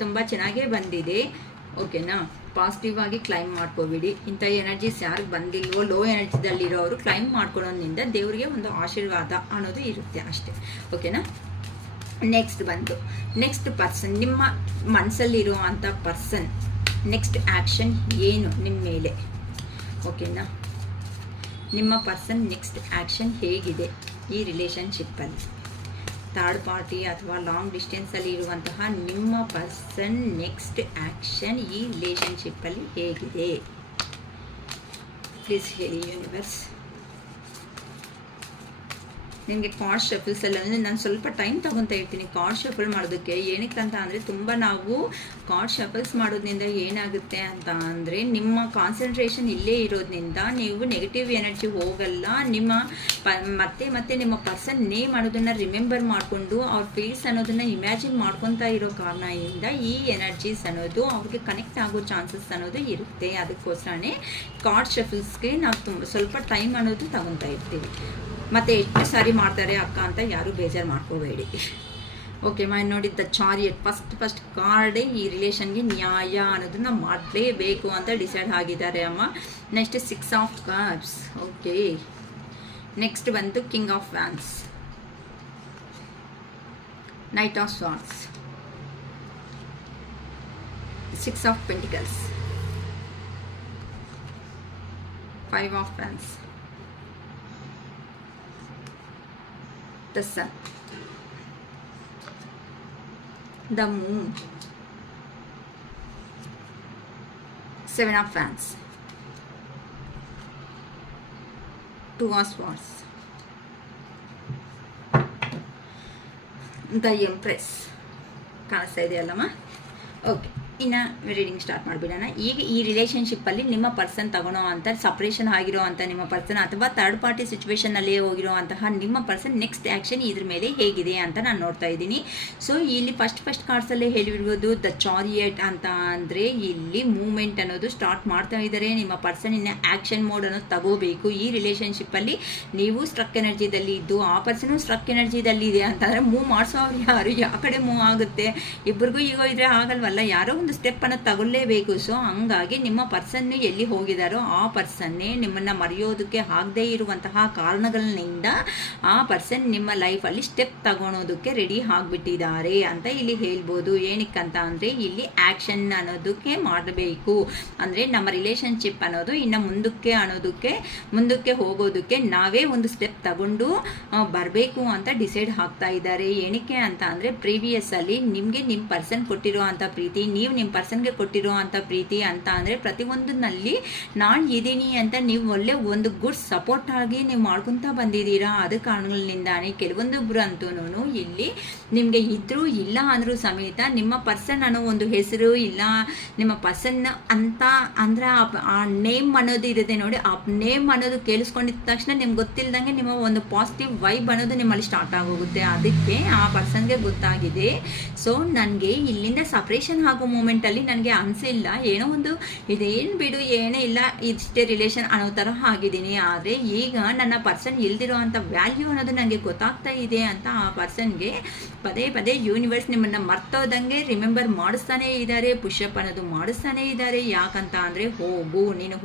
ತುಂಬ ಚೆನ್ನಾಗೇ ಬಂದಿದೆ. ಓಕೆನಾ, ಪಾಸಿಟಿವ್ ಆಗಿ ಕ್ಲೈಮ್ ಮಾಡ್ಕೋಬೇಡಿ. ಇಂಥ ಎನರ್ಜೀಸ್ ಯಾರಿಗೆ ಬಂದಿಲ್ವೋ ಲೋ ಎನರ್ಜಿದಲ್ಲಿರೋರು ಕ್ಲೈಮ್ ಮಾಡ್ಕೊಳ್ಳೋದ್ರಿಂದ ದೇವರಿಗೆ ಒಂದು ಆಶೀರ್ವಾದ ಅನ್ನೋದು ಇರುತ್ತೆ ಅಷ್ಟೇ. ಓಕೆನಾ, ನೆಕ್ಸ್ಟ್ ಪರ್ಸನ್ ನಿಮ್ಮ ಮನಸ್ಸಲ್ಲಿರೋ ಅಂಥ ಪರ್ಸನ್ ನೆಕ್ಸ್ಟ್ ಆ್ಯಕ್ಷನ್ ಏನು ನಿಮ್ಮ ಮೇಲೆ. ಓಕೆನಾ, ನಿಮ್ಮ ಪರ್ಸನ್ ನೆಕ್ಸ್ಟ್ ಆ್ಯಕ್ಷನ್ ಹೇಗಿದೆ ಈ ರಿಲೇಷನ್ಶಿಪ್ಪಲ್ಲಿ. ಥರ್ಡ್ ಪಾರ್ಟಿ ಅಥವಾ ಲಾಂಗ್ ಡಿಸ್ಟೆನ್ಸಲ್ಲಿ ಇರುವಂತಹ ನಿಮ್ಮ ಪರ್ಸನ್ ನೆಕ್ಸ್ಟ್ ಆ್ಯಕ್ಷನ್ ಈ ರಿಲೇಷನ್ಶಿಪ್ಪಲ್ಲಿ ಹೇಗಿದೆ ಪ್ಲೀಸ್ ಹೇಳಿ ಯೂನಿವರ್ಸ್. ನಿಮಗೆ ಕಾರ್ಡ್ ಶಫಲ್ಸ್ ಎಲ್ಲ ಅಂದರೆ ನಾನು ಸ್ವಲ್ಪ ಟೈಮ್ ತೊಗೊತಾ ಇರ್ತೀನಿ ಕಾರ್ಡ್ ಶಫಲ್ ಮಾಡೋದಕ್ಕೆ. ಏನಕ್ಕಂತ ಅಂದರೆ ತುಂಬ ನಾವು ಕಾರ್ಡ್ ಶಫಲ್ಸ್ ಮಾಡೋದ್ರಿಂದ ಏನಾಗುತ್ತೆ ಅಂತ ಅಂದರೆ ನಿಮ್ಮ ಕಾನ್ಸಂಟ್ರೇಷನ್ ಇಲ್ಲೇ ಇರೋದ್ರಿಂದ ನೀವು ನೆಗೆಟಿವ್ ಎನರ್ಜಿ ಹೋಗಲ್ಲ. ನಿಮ್ಮ ಮತ್ತೆ ನಿಮ್ಮ ಪರ್ಸನ್ ನೇಮ್ ಅನ್ನೋದನ್ನು ರಿಮೆಂಬರ್ ಮಾಡಿಕೊಂಡು ಅವ್ರ ಫೇಸ್ ಅನ್ನೋದನ್ನು ಇಮ್ಯಾಜಿನ್ ಮಾಡ್ಕೊತಾ ಇರೋ ಕಾರಣದಿಂದ ಈ ಎನರ್ಜೀಸ್ ಅನ್ನೋದು ಅವ್ರಿಗೆ ಕನೆಕ್ಟ್ ಆಗೋ ಚಾನ್ಸಸ್ ಅನ್ನೋದು ಇರುತ್ತೆ. ಅದಕ್ಕೋಸ್ಕರನೇ ಕಾರ್ಡ್ ಶಫಲ್ಸ್ಗೆ ನಾವು ಸ್ವಲ್ಪ ಟೈಮ್ ಅನ್ನೋದು ತಗೊತಾ ಇರ್ತೀವಿ. ಮತ್ತು ಎಷ್ಟು ಸಾರಿ ಮಾಡ್ತಾರೆ ಅಕ್ಕ ಅಂತ ಯಾರೂ ಬೇಜಾರು ಮಾಡ್ಕೋಬೇಡಿ. ಓಕೆ ನೋಡಿದ್ದ ಚಾರಿಯಟ್ ಫಸ್ಟ್ ಕಾರ್ಡೇ ಈ ರಿಲೇಷನ್ಗೆ ನ್ಯಾಯ ಅನ್ನೋದನ್ನ ಮಾಡಲೇಬೇಕು ಅಂತ ಡಿಸೈಡ್ ಆಗಿದ್ದಾರೆ ಅಮ್ಮ. Next 6 of cups. Okay, next ಬಂತು king of wands, knight of swords, 6 of pentacles, 5 of wands, the sun, the moon, 7 of wands, 2 of swords, the empress. ಕಾಣಿಸ್ತಾ ಇದೆಯಲ್ಲಮ್ಮ? ಓಕೆ, ಇನ್ನು ರೀಡಿಂಗ್ ಸ್ಟಾರ್ಟ್ ಮಾಡಿಬಿಡೋಣ. ಈಗ ಈ ರಿಲೇಷನ್ಶಿಪ್ಪಲ್ಲಿ ನಿಮ್ಮ ಪರ್ಸನ್ ತಗೊಳ್ಳೋ ಅಂತ ಸಪ್ರೇಷನ್ ಆಗಿರೋ ಅಂಥ ನಿಮ್ಮ ಪರ್ಸನ್ ಅಥವಾ ಥರ್ಡ್ ಪಾರ್ಟಿ ಸಿಚುವೇಷನಲ್ಲಿ ಹೋಗಿರೋ ಅಂತಹ ನಿಮ್ಮ ಪರ್ಸನ್ ನೆಕ್ಸ್ಟ್ ಆ್ಯಕ್ಷನ್ ಇದ್ರ ಮೇಲೆ ಹೇಗಿದೆ ಅಂತ ನಾನು ನೋಡ್ತಾ ಇದ್ದೀನಿ. ಸೊ ಇಲ್ಲಿ ಫಸ್ಟ್ ಕಾರ್ಡ್ಸಲ್ಲೇ ಹೇಳಿಬಿಡ್ಬೋದು ದ ಚಾರಿಯಟ್ ಅಂತ ಅಂದರೆ ಇಲ್ಲಿ ಮೂವ್ಮೆಂಟ್ ಅನ್ನೋದು ಸ್ಟಾರ್ಟ್ ಮಾಡ್ತಾ ಇದ್ದಾರೆ. ನಿಮ್ಮ ಪರ್ಸನ್ ಇನ್ನು ಆ್ಯಕ್ಷನ್ ಮೋಡ್ ಅನ್ನೋದು ತಗೋಬೇಕು. ಈ ರಿಲೇಷನ್ಶಿಪ್ಪಲ್ಲಿ ನೀವು ಸ್ಟ್ರಕ್ ಎನರ್ಜಿದಲ್ಲಿ ಇದ್ದು ಆ ಪರ್ಸನು ಸ್ಟ್ರಕ್ ಎನರ್ಜಿದಲ್ಲಿ ಇದೆ ಅಂತಂದರೆ ಮೂವ್ ಮಾಡಿಸೋರು ಯಾರು, ಯಾವ ಕಡೆ ಮೂವ್ ಆಗುತ್ತೆ? ಇಬ್ಬರಿಗೂ ಈಗ ಇದ್ರೆ ಆಗಲ್ವಲ್ಲ, ಯಾರೋ ಒಂದು ಸ್ಟೆಪ್ ಅನ್ನು ತಗೊಳ್ಳೇಬೇಕು. ಸೊ ಹಂಗಾಗಿ ನಿಮ್ಮ ಪರ್ಸನ್ ಎಲ್ಲಿ ಹೋಗಿದಾರೋ ಆ ಪರ್ಸನ್ನೇ ನಿಮ್ಮನ್ನ ಮರೆಯೋದಕ್ಕೆ ಆಗದೇ ಇರುವಂತಹ ಕಾರಣಗಳಿಂದ ಆ ಪರ್ಸನ್ ನಿಮ್ಮ ಲೈಫಲ್ಲಿ ಸ್ಟೆಪ್ ತಗೊಳೋದಕ್ಕೆ ರೆಡಿ ಆಗಿಬಿಟ್ಟಿದ್ದಾರೆ ಅಂತ ಇಲ್ಲಿ ಹೇಳ್ಬೋದು. ಏನಕ್ಕಂತ ಅಂದರೆ ಇಲ್ಲಿ ಆ್ಯಕ್ಷನ್ ಅನ್ನೋದಕ್ಕೆ ಮಾಡಬೇಕು. ಅಂದರೆ ನಮ್ಮ ರಿಲೇಷನ್ಶಿಪ್ ಅನ್ನೋದು ಇನ್ನು ಮುಂದಕ್ಕೆ ಹೋಗೋದಕ್ಕೆ ನಾವೇ ಒಂದು ಸ್ಟೆಪ್ ತಗೊಂಡು ಬರಬೇಕು ಅಂತ ಡಿಸೈಡ್ ಆಗ್ತಾ ಇದ್ದಾರೆ. ಏನಕ್ಕೆ ಅಂತ ಅಂದರೆ ಪ್ರೀವಿಯಸ್ ಅಲ್ಲಿ ನಿಮಗೆ ನಿಮ್ಮ ಪರ್ಸನ್ ಕೊಟ್ಟಿರೋ ಅಂಥ ಪ್ರೀತಿ, ನೀವು ನಿಮ್ಮ ಪರ್ಸನ್ಗೆ ಕೊಟ್ಟಿರೋ ಅಂಥ ಪ್ರೀತಿ ಅಂತ ಅಂದರೆ ಪ್ರತಿಯೊಂದರಲ್ಲಿ ನಾನು ಇದ್ದೀನಿ ಅಂತ ನೀವು ಒಳ್ಳೆ ಒಂದು ಗುಡ್ ಸಪೋರ್ಟ್ ಆಗಿ ನೀವು ಮಾಡ್ಕೊತಾ ಬಂದಿದ್ದೀರಾ. ಅದ ಕಾರಣಗಳಿಂದಾನೆ ಕೆಲವೊಂದೊಬ್ರು ಅಂತೂ ಇಲ್ಲಿ ನಿಮಗೆ ಇದ್ರೂ ಇಲ್ಲ ಅಂದರೂ ಸಮೇತ ನಿಮ್ಮ ಪರ್ಸನ್ ಅನ್ನೋ ಒಂದು ಹೆಸರು ಇಲ್ಲ, ನಿಮ್ಮ ಪರ್ಸನ್ ಅಂತ ಅಂದರೆ ಆ ನೇಮ್ ಅನ್ನೋದು ಇರುತ್ತೆ ನೋಡಿ, ಆ ನೇಮ್ ಅನ್ನೋದು ಕೇಳಿಸ್ಕೊಂಡಿದ್ದ ತಕ್ಷಣ ನಿಮ್ಗೆ ಗೊತ್ತಿಲ್ಲದಂಗೆ ನಿಮ್ಮ ಒಂದು ಪಾಸಿಟಿವ್ ವೈಬ್ ಅನ್ನೋದು ನಿಮ್ಮಲ್ಲಿ ಸ್ಟಾರ್ಟ್ ಆಗೋಗುತ್ತೆ. ಅದಕ್ಕೆ ಆ ಪರ್ಸನ್ಗೆ ಗೊತ್ತಾಗಿದೆ. ಸೊ ನನಗೆ ಇಲ್ಲಿಂದ ಸಪ್ರೇಷನ್ ಆಗೋ ಮೂಮೆಂಟಲ್ಲಿ ನನಗೆ ಅನಿಸಿಲ್ಲ, ಏನೋ ಒಂದು ಇದೇನು ಬಿಡು ಏನೇ ಇಲ್ಲ ಇಷ್ಟೇ ರಿಲೇಷನ್ ಅನ್ನೋ ಥರ ಆಗಿದ್ದೀನಿ. ಆದರೆ ಈಗ ನನ್ನ ಪರ್ಸನ್ ಇಲ್ದಿರೋ ಅಂಥ ವ್ಯಾಲ್ಯೂ ಅನ್ನೋದು ನನಗೆ ಗೊತ್ತಾಗ್ತಾ ಇದೆ ಅಂತ ಆ ಪರ್ಸನ್ಗೆ ಪದೇ ಯೂನಿವರ್ಸ್ ನಿಮ್ಮನ್ನು ಮರ್ತೋದಂಗೆ ರಿಮೆಂಬರ್ ಮಾಡಿಸ್ತಾನೆ ಇದ್ದಾರೆ, ಪುಷಪ್ ಅನ್ನೋದು ಮಾಡಿಸ್ತಾನೆ ಇದ್ದಾರೆ. ಯಾಕಂತ ಅಂದರೆ ಹೋಗು, ನೀನು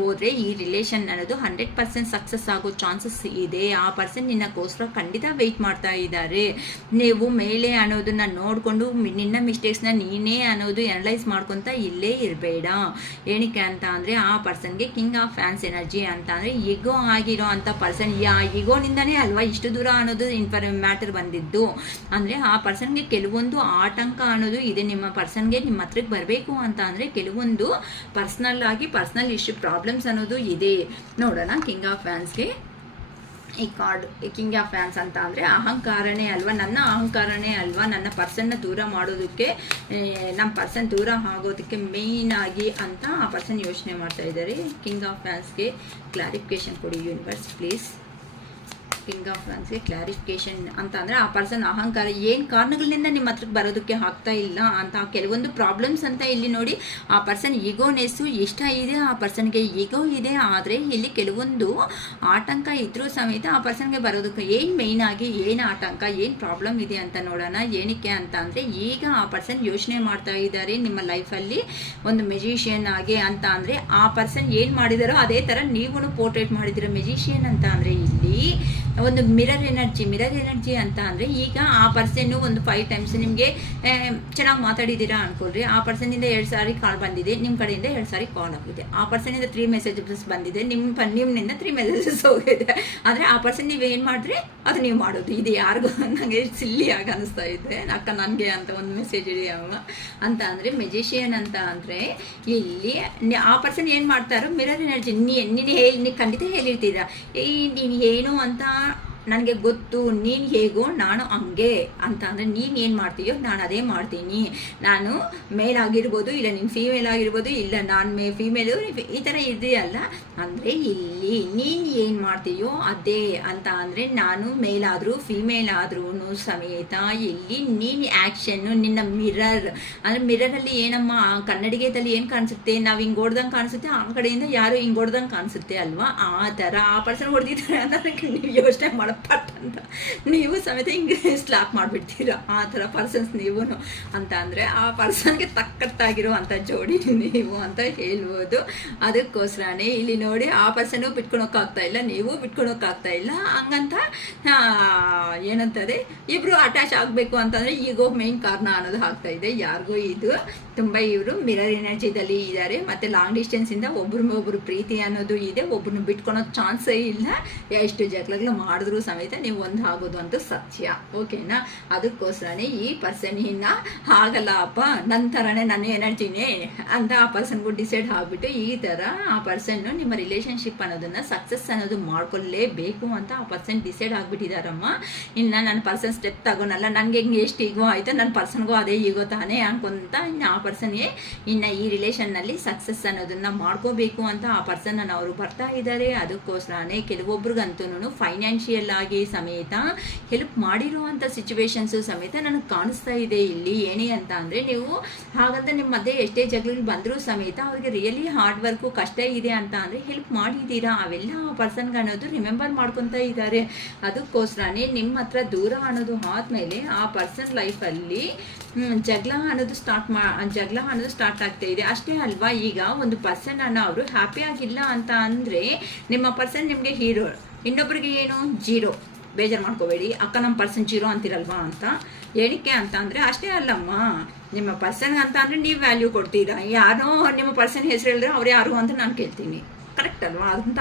ಹೋದರೆ ಈ ರಿಲೇಷನ್ ಅನ್ನೋದು 100% ಸಕ್ಸಸ್ ಆಗೋ ಚಾನ್ಸಸ್ ಇದೆ. ಆ ಪರ್ಸನ್ ನಿನ್ನಕ್ಕೋಸ್ಕರ ಖಂಡಿತ ವೆಯ್ಟ್ ಮಾಡ್ತಾ ಇದ್ದಾರೆ. ನೀವು ಮೇಲೆ ಅನ್ನೋದನ್ನ ನೋಡಿಕೊಂಡು ನಿನ್ನ ಮಿಸ್ಟೇಕ್ಸ್ನ ನೀನೇ ಅನ್ನೋದು ಅನಲೈಸ್ ಮಾಡ್ಕೊತ ಇಲ್ಲೇ ಇರಬೇಡ. ಏನಕ್ಕೆ ಅಂತ ಅಂದರೆ ಆ ಪರ್ಸನ್ಗೆ ಕಿಂಗ್ ಆಫ್ ಫ್ಯಾನ್ಸ್ ಎನರ್ಜಿ ಅಂತ ಅಂದರೆ ಈಗೋ ಆಗಿರೋ ಅಂಥ ಪರ್ಸನ್ ಈಗೋನಿಂದನೇ ಅಲ್ವಾ ಇಷ್ಟು ದೂರ ಅನ್ನೋದು ಮ್ಯಾಟರ್ ಬಂದಿದ್ದು. ಅಂದರೆ ಆ ಪರ್ಸನ್ಗೆ ಕೆಲವೊಂದು ಆತಂಕ ಅನ್ನೋದು ಇದೆ. ನಿಮ್ಮ ಪರ್ಸನ್ಗೆ ನಿಮ್ಮ ಹತ್ರಕ್ಕೆ ಬರಬೇಕು ಅಂತ ಅಂದರೆ ಕೆಲವೊಂದು ಪರ್ಸನಲ್ ಇಶ್ಯೂ ಪ್ರಾಬ್ಲಮ್ಸ್ ಅನ್ನೋದು ಇದೆ. ನೋಡೋಣ ಕಿಂಗ್ ಆಫ್ ಫ್ಯಾನ್ಸ್ಗೆ ಈ ಕಾರ್ಡ್ ಕಿಂಗ್ ಆಫ್ ಫ್ಯಾನ್ಸ್ ಅಂತ ಅಂದರೆ ಅಹಂಕಾರನೇ ಅಲ್ವಾ, ನನ್ನ ಅಹಂಕಾರನೇ ಅಲ್ವಾ ನನ್ನ ಪರ್ಸನ್ನ ದೂರ ಮಾಡೋದಕ್ಕೆ, ನಮ್ಮ ಪರ್ಸನ್ ದೂರ ಆಗೋದಕ್ಕೆ ಮೇಯ್ನ್ ಆಗಿ ಅಂತ ಆ ಪರ್ಸನ್ ಯೋಚನೆ ಮಾಡ್ತಾ ಇದ್ದಾರೆ. ಕಿಂಗ್ ಆಫ್ ಫ್ಯಾನ್ಸ್ಗೆ ಕ್ಲಾರಿಫಿಕೇಶನ್ ಕೊಡಿ ಯೂನಿವರ್ಸ್ ಪ್ಲೀಸ್. ಕಿಂಗ್ ಆಫ್ ಫ್ಯಾನ್ಸ್ಗೆ ಕ್ಲಾರಿಫಿಕೇಶನ್ ಅಂತ ಅಂದರೆ ಆ ಪರ್ಸನ್ ಅಹಂಕಾರ ಏನು ಕಾರಣಗಳಿಂದ ನಿಮ್ಮ ಹತ್ರಕ್ಕೆ ಬರೋದಕ್ಕೆ ಆಗ್ತಾ ಇಲ್ಲ ಅಂತ ಕೆಲವೊಂದು ಪ್ರಾಬ್ಲಮ್ಸ್ ಅಂತ ಇಲ್ಲಿ ನೋಡಿ. ಆ ಪರ್ಸನ್ ಈಗೋನೆಸ್ಸು ಇಷ್ಟ ಇದೆ, ಆ ಪರ್ಸನ್ಗೆ ಈಗೋ ಇದೆ. ಆದರೆ ಇಲ್ಲಿ ಕೆಲವೊಂದು ಆತಂಕ ಇದ್ರೂ ಸಮೇತ ಆ ಪರ್ಸನ್ಗೆ ಬರೋದಕ್ಕೆ ಏನು ಮೇಯ್ನ್ ಆಗಿ ಏನು ಆತಂಕ ಏನು ಪ್ರಾಬ್ಲಮ್ ಇದೆ ಅಂತ ನೋಡೋಣ. ಏನಕ್ಕೆ ಅಂತ ಅಂದರೆ ಈಗ ಆ ಪರ್ಸನ್ ಯೋಚನೆ ಮಾಡ್ತಾ ಇದ್ದಾರೆ ನಿಮ್ಮ ಲೈಫಲ್ಲಿ ಒಂದು ಮೆಜಿಷಿಯನ್ ಆಗಿ ಅಂತ ಅಂದರೆ ಆ ಪರ್ಸನ್ ಏನು ಮಾಡಿದಾರೋ ಅದೇ ಥರ ನೀವು ಪೋರ್ಟ್ರೇಟ್ ಮಾಡಿದಿರೋ ಮೆಜಿಷಿಯನ್ ಅಂತ ಅಂದರೆ ಇಲ್ಲಿ ಒಂದು ಮಿರರ್ ಎನರ್ಜಿ ಅಂತ ಅಂದರೆ ಈಗ ಆ ಪರ್ಸನ್ನು ಒಂದು 5 ಟೈಮ್ಸ್ ನಿಮಗೆ ಚೆನ್ನಾಗಿ ಮಾತಾಡಿದ್ದೀರಾ ಅನ್ಕೊಳ್ರಿ, ಆ ಪರ್ಸನಿಂದ 2 ಸಾರಿ ಕಾಲ್ ಬಂದಿದೆ, ನಿಮ್ಮ ಕಡೆಯಿಂದ 2 ಸಾರಿ ಕಾಲ್ ಆಗಿದೆ, ಆ ಪರ್ಸನಿಂದ 3 ಮೆಸೇಜಸ್ ಬಂದಿದೆ, ನಿಮ್ಮಿಂದ 3 ಮೆಸೇಜಸ್ ಹೋಗಿದೆ. ಅಂದರೆ ಆ ಪರ್ಸನ್ ನೀವು ಏನು ಮಾಡಿದ್ರೆ ಅದು ನೀವು ಮಾಡೋದು. ಇದು ಯಾರಿಗೂ ನನಗೆ ಸಿಲ್ಲಿಯಾಗಿ ಅನಿಸ್ತಾ ಇದೆ, ಅಕ್ಕ ನನಗೆ ಅಂತ ಒಂದು ಮೆಸೇಜ್ ಇಡಿಯವ ಅಂತ. ಅಂದರೆ ಮೆಜಿಷಿಯನ್ ಅಂತ ಅಂದರೆ ಇಲ್ಲಿ ಆ ಪರ್ಸನ್ ಏನು ಮಾಡ್ತಾರೋ ಮಿರರ್ ಎನರ್ಜಿ, ನೀನು ಖಂಡಿತ ಹೇಳಿರ್ತೀರಾ, ನೀನು ಏನು ಅಂತ ನನಗೆ ಗೊತ್ತು, ನೀನು ಹೇಗೋ ನಾನು ಹಂಗೆ ಅಂತ. ಅಂದರೆ ನೀನು ಏನು ಮಾಡ್ತೀಯೋ ನಾನು ಅದೇ ಮಾಡ್ತೀನಿ, ನಾನು ಮೇಲ್ ಆಗಿರ್ಬೋದು, ಇಲ್ಲ ನೀನು ಫೀಮೇಲ್ ಆಗಿರ್ಬೋದು, ಇಲ್ಲ ನಾನು ಫೀಮೇಲು, ಈ ಥರ ಇದೆಯಲ್ಲ. ಅಂದರೆ ಇಲ್ಲಿ ನೀನು ಏನು ಮಾಡ್ತೀಯೋ ಅದೇ ಅಂತ. ಅಂದರೆ ನಾನು ಮೇಲಾದರೂ ಫೀಮೇಲ್ ಆದ್ರೂ ಸಮೇತ ಇಲ್ಲಿ ನೀನು ಆ್ಯಕ್ಷನ್ನು ನಿನ್ನ ಮಿರರ್, ಅಂದರೆ ಮಿರರಲ್ಲಿ ಏನಮ್ಮ ಕನ್ನಡಿಗೆದಲ್ಲಿ ಏನು ಕಾಣಿಸುತ್ತೆ, ನಾವು ಹಿಂಗೆ ಹೊಡ್ದಂಗೆ ಕಾಣಿಸುತ್ತೆ, ಆ ಕಡೆಯಿಂದ ಯಾರು ಹಿಂಗೆ ಹೊಡ್ದಂಗೆ ಕಾಣಿಸುತ್ತೆ ಅಲ್ವಾ, ಆ ಥರ ಆ ಪರ್ಸನ್ ಹೊಡೆದಿದ್ದಾರೆ ಅನ್ನೋದಕ್ಕೆ ನೀವು ಯೋಚನೆ ಮಾಡೋ ಪಟ್ ಅಂತ ನೀವು ಸಮೇತ ಹಿಂಗೆ ಸ್ಲಾಪ್ ಮಾಡಿಬಿಡ್ತೀರ, ಆ ಥರ ಪರ್ಸನ್ಸ್ ನೀವು ಅಂತ. ಅಂದರೆ ಆ ಪರ್ಸನ್ಗೆ ತಕ್ಕಟ್ಟಾಗಿರೋ ಅಂಥ ಜೋಡಿ ನೀವು ಅಂತ ಹೇಳ್ಬೋದು. ಅದಕ್ಕೋಸ್ಕರನೇ ಇಲ್ಲಿ ನೋಡಿ ಆ ಪರ್ಸನ್ನು ಬಿಟ್ಕೊಳೋಕ್ಕಾಗ್ತಾ ಇಲ್ಲ, ನೀವು ಬಿಟ್ಕೊಳೋಕ್ಕಾಗ್ತಾ ಇಲ್ಲ, ಹಂಗಂತ ಏನಂತಾರೆ ಇಬ್ಬರು ಅಟ್ಯಾಚ್ ಆಗಬೇಕು ಅಂತಂದರೆ ಈಗೋ ಮೇನ್ ಕಾರಣ ಅನ್ನೋದು ಆಗ್ತಾ ಇದೆ ಯಾರಿಗೂ. ಇದು ತುಂಬ ಇವರು ಮಿರರ್ ಎನರ್ಜಿದಲ್ಲಿ ಇದ್ದಾರೆ, ಮತ್ತು ಲಾಂಗ್ ಡಿಸ್ಟೆನ್ಸಿಂದ ಒಬ್ರು ಪ್ರೀತಿ ಅನ್ನೋದು ಇದೆ, ಒಬ್ಬರನ್ನ ಬಿಟ್ಕೊಳೋ ಚಾನ್ಸೇ ಇಲ್ಲ. ಎಷ್ಟು ಜಗಳಗಳು ಮಾಡಿದ್ರು ಸಮೇತ ನೀವು ಒಂದು ಆಗೋದು ಅಂತ ಸತ್ಯ, ಓಕೆನಾ. ಅದಕ್ಕೋಸ್ಕರನೇ ಈ ಪರ್ಸನ್ ಇನ್ನ ಆಗಲ್ಲ ಅಪ್ಪ ನನ್ನ ಥರನೇ ನನ್ನ ಎನರ್ಜಿನೇ ಅಂತ ಆ ಪರ್ಸನ್ಗೂ ಡಿಸೈಡ್ ಆಗಿಬಿಟ್ಟು ಈ ಥರ ಆ ಪರ್ಸನ್ನು ನಿಮ್ಮ ರಿಲೇಷನ್ಶಿಪ್ ಅನ್ನೋದನ್ನು ಸಕ್ಸಸ್ ಅನ್ನೋದು ಮಾಡ್ಕೊಳ್ಳೇಬೇಕು ಅಂತ ಆ ಪರ್ಸನ್ ಡಿಸೈಡ್ ಆಗಿಬಿಟ್ಟಿದಾರಮ್ಮ. ಇನ್ನು ನನ್ನ ಪರ್ಸನ್ ಸ್ಟೆಪ್ ತಗೋನಲ್ಲ, ನನಗೆ ಹೆಂಗೆ ಎಷ್ಟು ಈಗೋ ಆಯಿತು ನನ್ನ ಪರ್ಸನ್ಗೂ ಅದೇ ಈಗೋ ತಾನೇ ಅನ್ಕೊಂತ ಇನ್ನು ಆ ಪರ್ಸನ್ಗೆ ಇನ್ನು ಈ ರಿಲೇಷನ್ನಲ್ಲಿ ಸಕ್ಸಸ್ ಅನ್ನೋದನ್ನು ಮಾಡ್ಕೋಬೇಕು ಅಂತ ಆ ಪರ್ಸನ್ನ ಅವರು ಬರ್ತಾ ಇದ್ದಾರೆ. ಅದಕ್ಕೋಸ್ಕರನೇ ಕೆಲವೊಬ್ರಿಗಂತೂ ಫೈನಾನ್ಷಿಯಲ್ ಆಗಿ ಸಮೇತ ಹೆಲ್ಪ್ ಮಾಡಿರುವಂಥ ಸಿಚುವೇಶನ್ಸು ಸಮೇತ ನನಗೆ ಕಾಣಿಸ್ತಾ ಇದೆ ಇಲ್ಲಿ. ಏನೇ ಅಂತ ಅಂದರೆ ನೀವು ಹಾಗಂತ ನಿಮ್ಮ ಮಧ್ಯೆ ಎಷ್ಟೇ ಜಗಳಗಳು ಬಂದರೂ ಸಮೇತ ಅವ್ರಿಗೆ ರಿಯಲಿ ಹಾರ್ಡ್ ವರ್ಕು ಕಷ್ಟ ಇದೆ ಅಂತ ಅಂದರೆ ಹೆಲ್ಪ್ ಮಾಡಿದ್ದೀರಾ, ಅವೆಲ್ಲ ಆ ಪರ್ಸನ್ಗೆ ಅನ್ನೋದು ರಿಮೆಂಬರ್ ಮಾಡ್ಕೊತಾ ಇದ್ದಾರೆ. ಅದಕ್ಕೋಸ್ಕರನೇ ನಿಮ್ಮ ಹತ್ರ ದೂರ ಅನ್ನೋದು ಆದಮೇಲೆ ಆ ಪರ್ಸನ್ ಲೈಫಲ್ಲಿ ಜಗಳ ಅನ್ನೋದು ಸ್ಟಾರ್ಟ್ ಆಗ್ತಾ ಇದೆ ಅಷ್ಟೇ ಅಲ್ವಾ. ಈಗ ಒಂದು ಪರ್ಸನ್ ಅನ್ನು ಅವರು ಹ್ಯಾಪಿ ಆಗಿಲ್ಲ ಅಂತ ಅಂದರೆ ನಿಮ್ಮ ಪರ್ಸನ್ ನಿಮಗೆ ಹೀರೋ, ಇನ್ನೊಬ್ರಿಗೆ ಏನು ಜೀರೋ. ಬೇಜಾರು ಮಾಡ್ಕೋಬೇಡಿ, ಅಕ್ಕ ನಮ್ಮ ಪರ್ಸನ್ ಜೀರೋ ಅಂತಿರಲ್ವಾ ಅಂತ. ಏನಕ್ಕೆ ಅಂತ ಅಂದರೆ ಅಷ್ಟೇ ಅಲ್ಲಮ್ಮ, ನಿಮ್ಮ ಪರ್ಸನ್ ಅಂತ ಅಂದರೆ ನೀವು ವ್ಯಾಲ್ಯೂ ಕೊಡ್ತೀರಾ, ಯಾರೋ ನಿಮ್ಮ ಪರ್ಸನ್ ಹೆಸರು ಹೇಳಿದ್ರೆ ಅವ್ರು ಯಾರು ಅಂತ ನಾನು ಕೇಳ್ತೀನಿ, ಕರೆಕ್ಟ್ ಅಲ್ವಾ. ಅದನ್ನ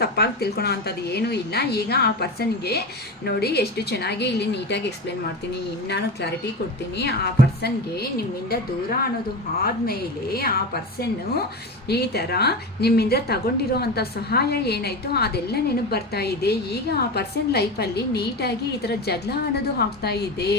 ತಪ್ಪಾಗಿ ತಿಳ್ಕೊಳೋ ಅಂಥದ್ದು ಏನೂ ಇಲ್ಲ. ಈಗ ಆ ಪರ್ಸನ್ಗೆ ನೋಡಿ ಎಷ್ಟು ಚೆನ್ನಾಗಿ ಇಲ್ಲಿ ನೀಟಾಗಿ ಎಕ್ಸ್ಪ್ಲೇನ್ ಮಾಡ್ತೀನಿ, ನಾನು ಕ್ಲಾರಿಟಿ ಕೊಡ್ತೀನಿ. ಆ ಪರ್ಸನ್ಗೆ ನಿಮ್ಮಿಂದ ದೂರ ಅನ್ನೋದು ಆದಮೇಲೆ ಆ ಪರ್ಸನ್ನು ಈ ಥರ ನಿಮ್ಮಿಂದ ತಗೊಂಡಿರೋ ಅಂಥ ಸಹಾಯ ಏನಾಯಿತು ಅದೆಲ್ಲ ನೆನಪು ಬರ್ತಾ ಇದೆ. ಈಗ ಆ ಪರ್ಸನ್ ಲೈಫಲ್ಲಿ ನೀಟಾಗಿ ಈ ಥರ ಜಗಳ ಅನ್ನೋದು ಆಗ್ತಾ ಇದೆ.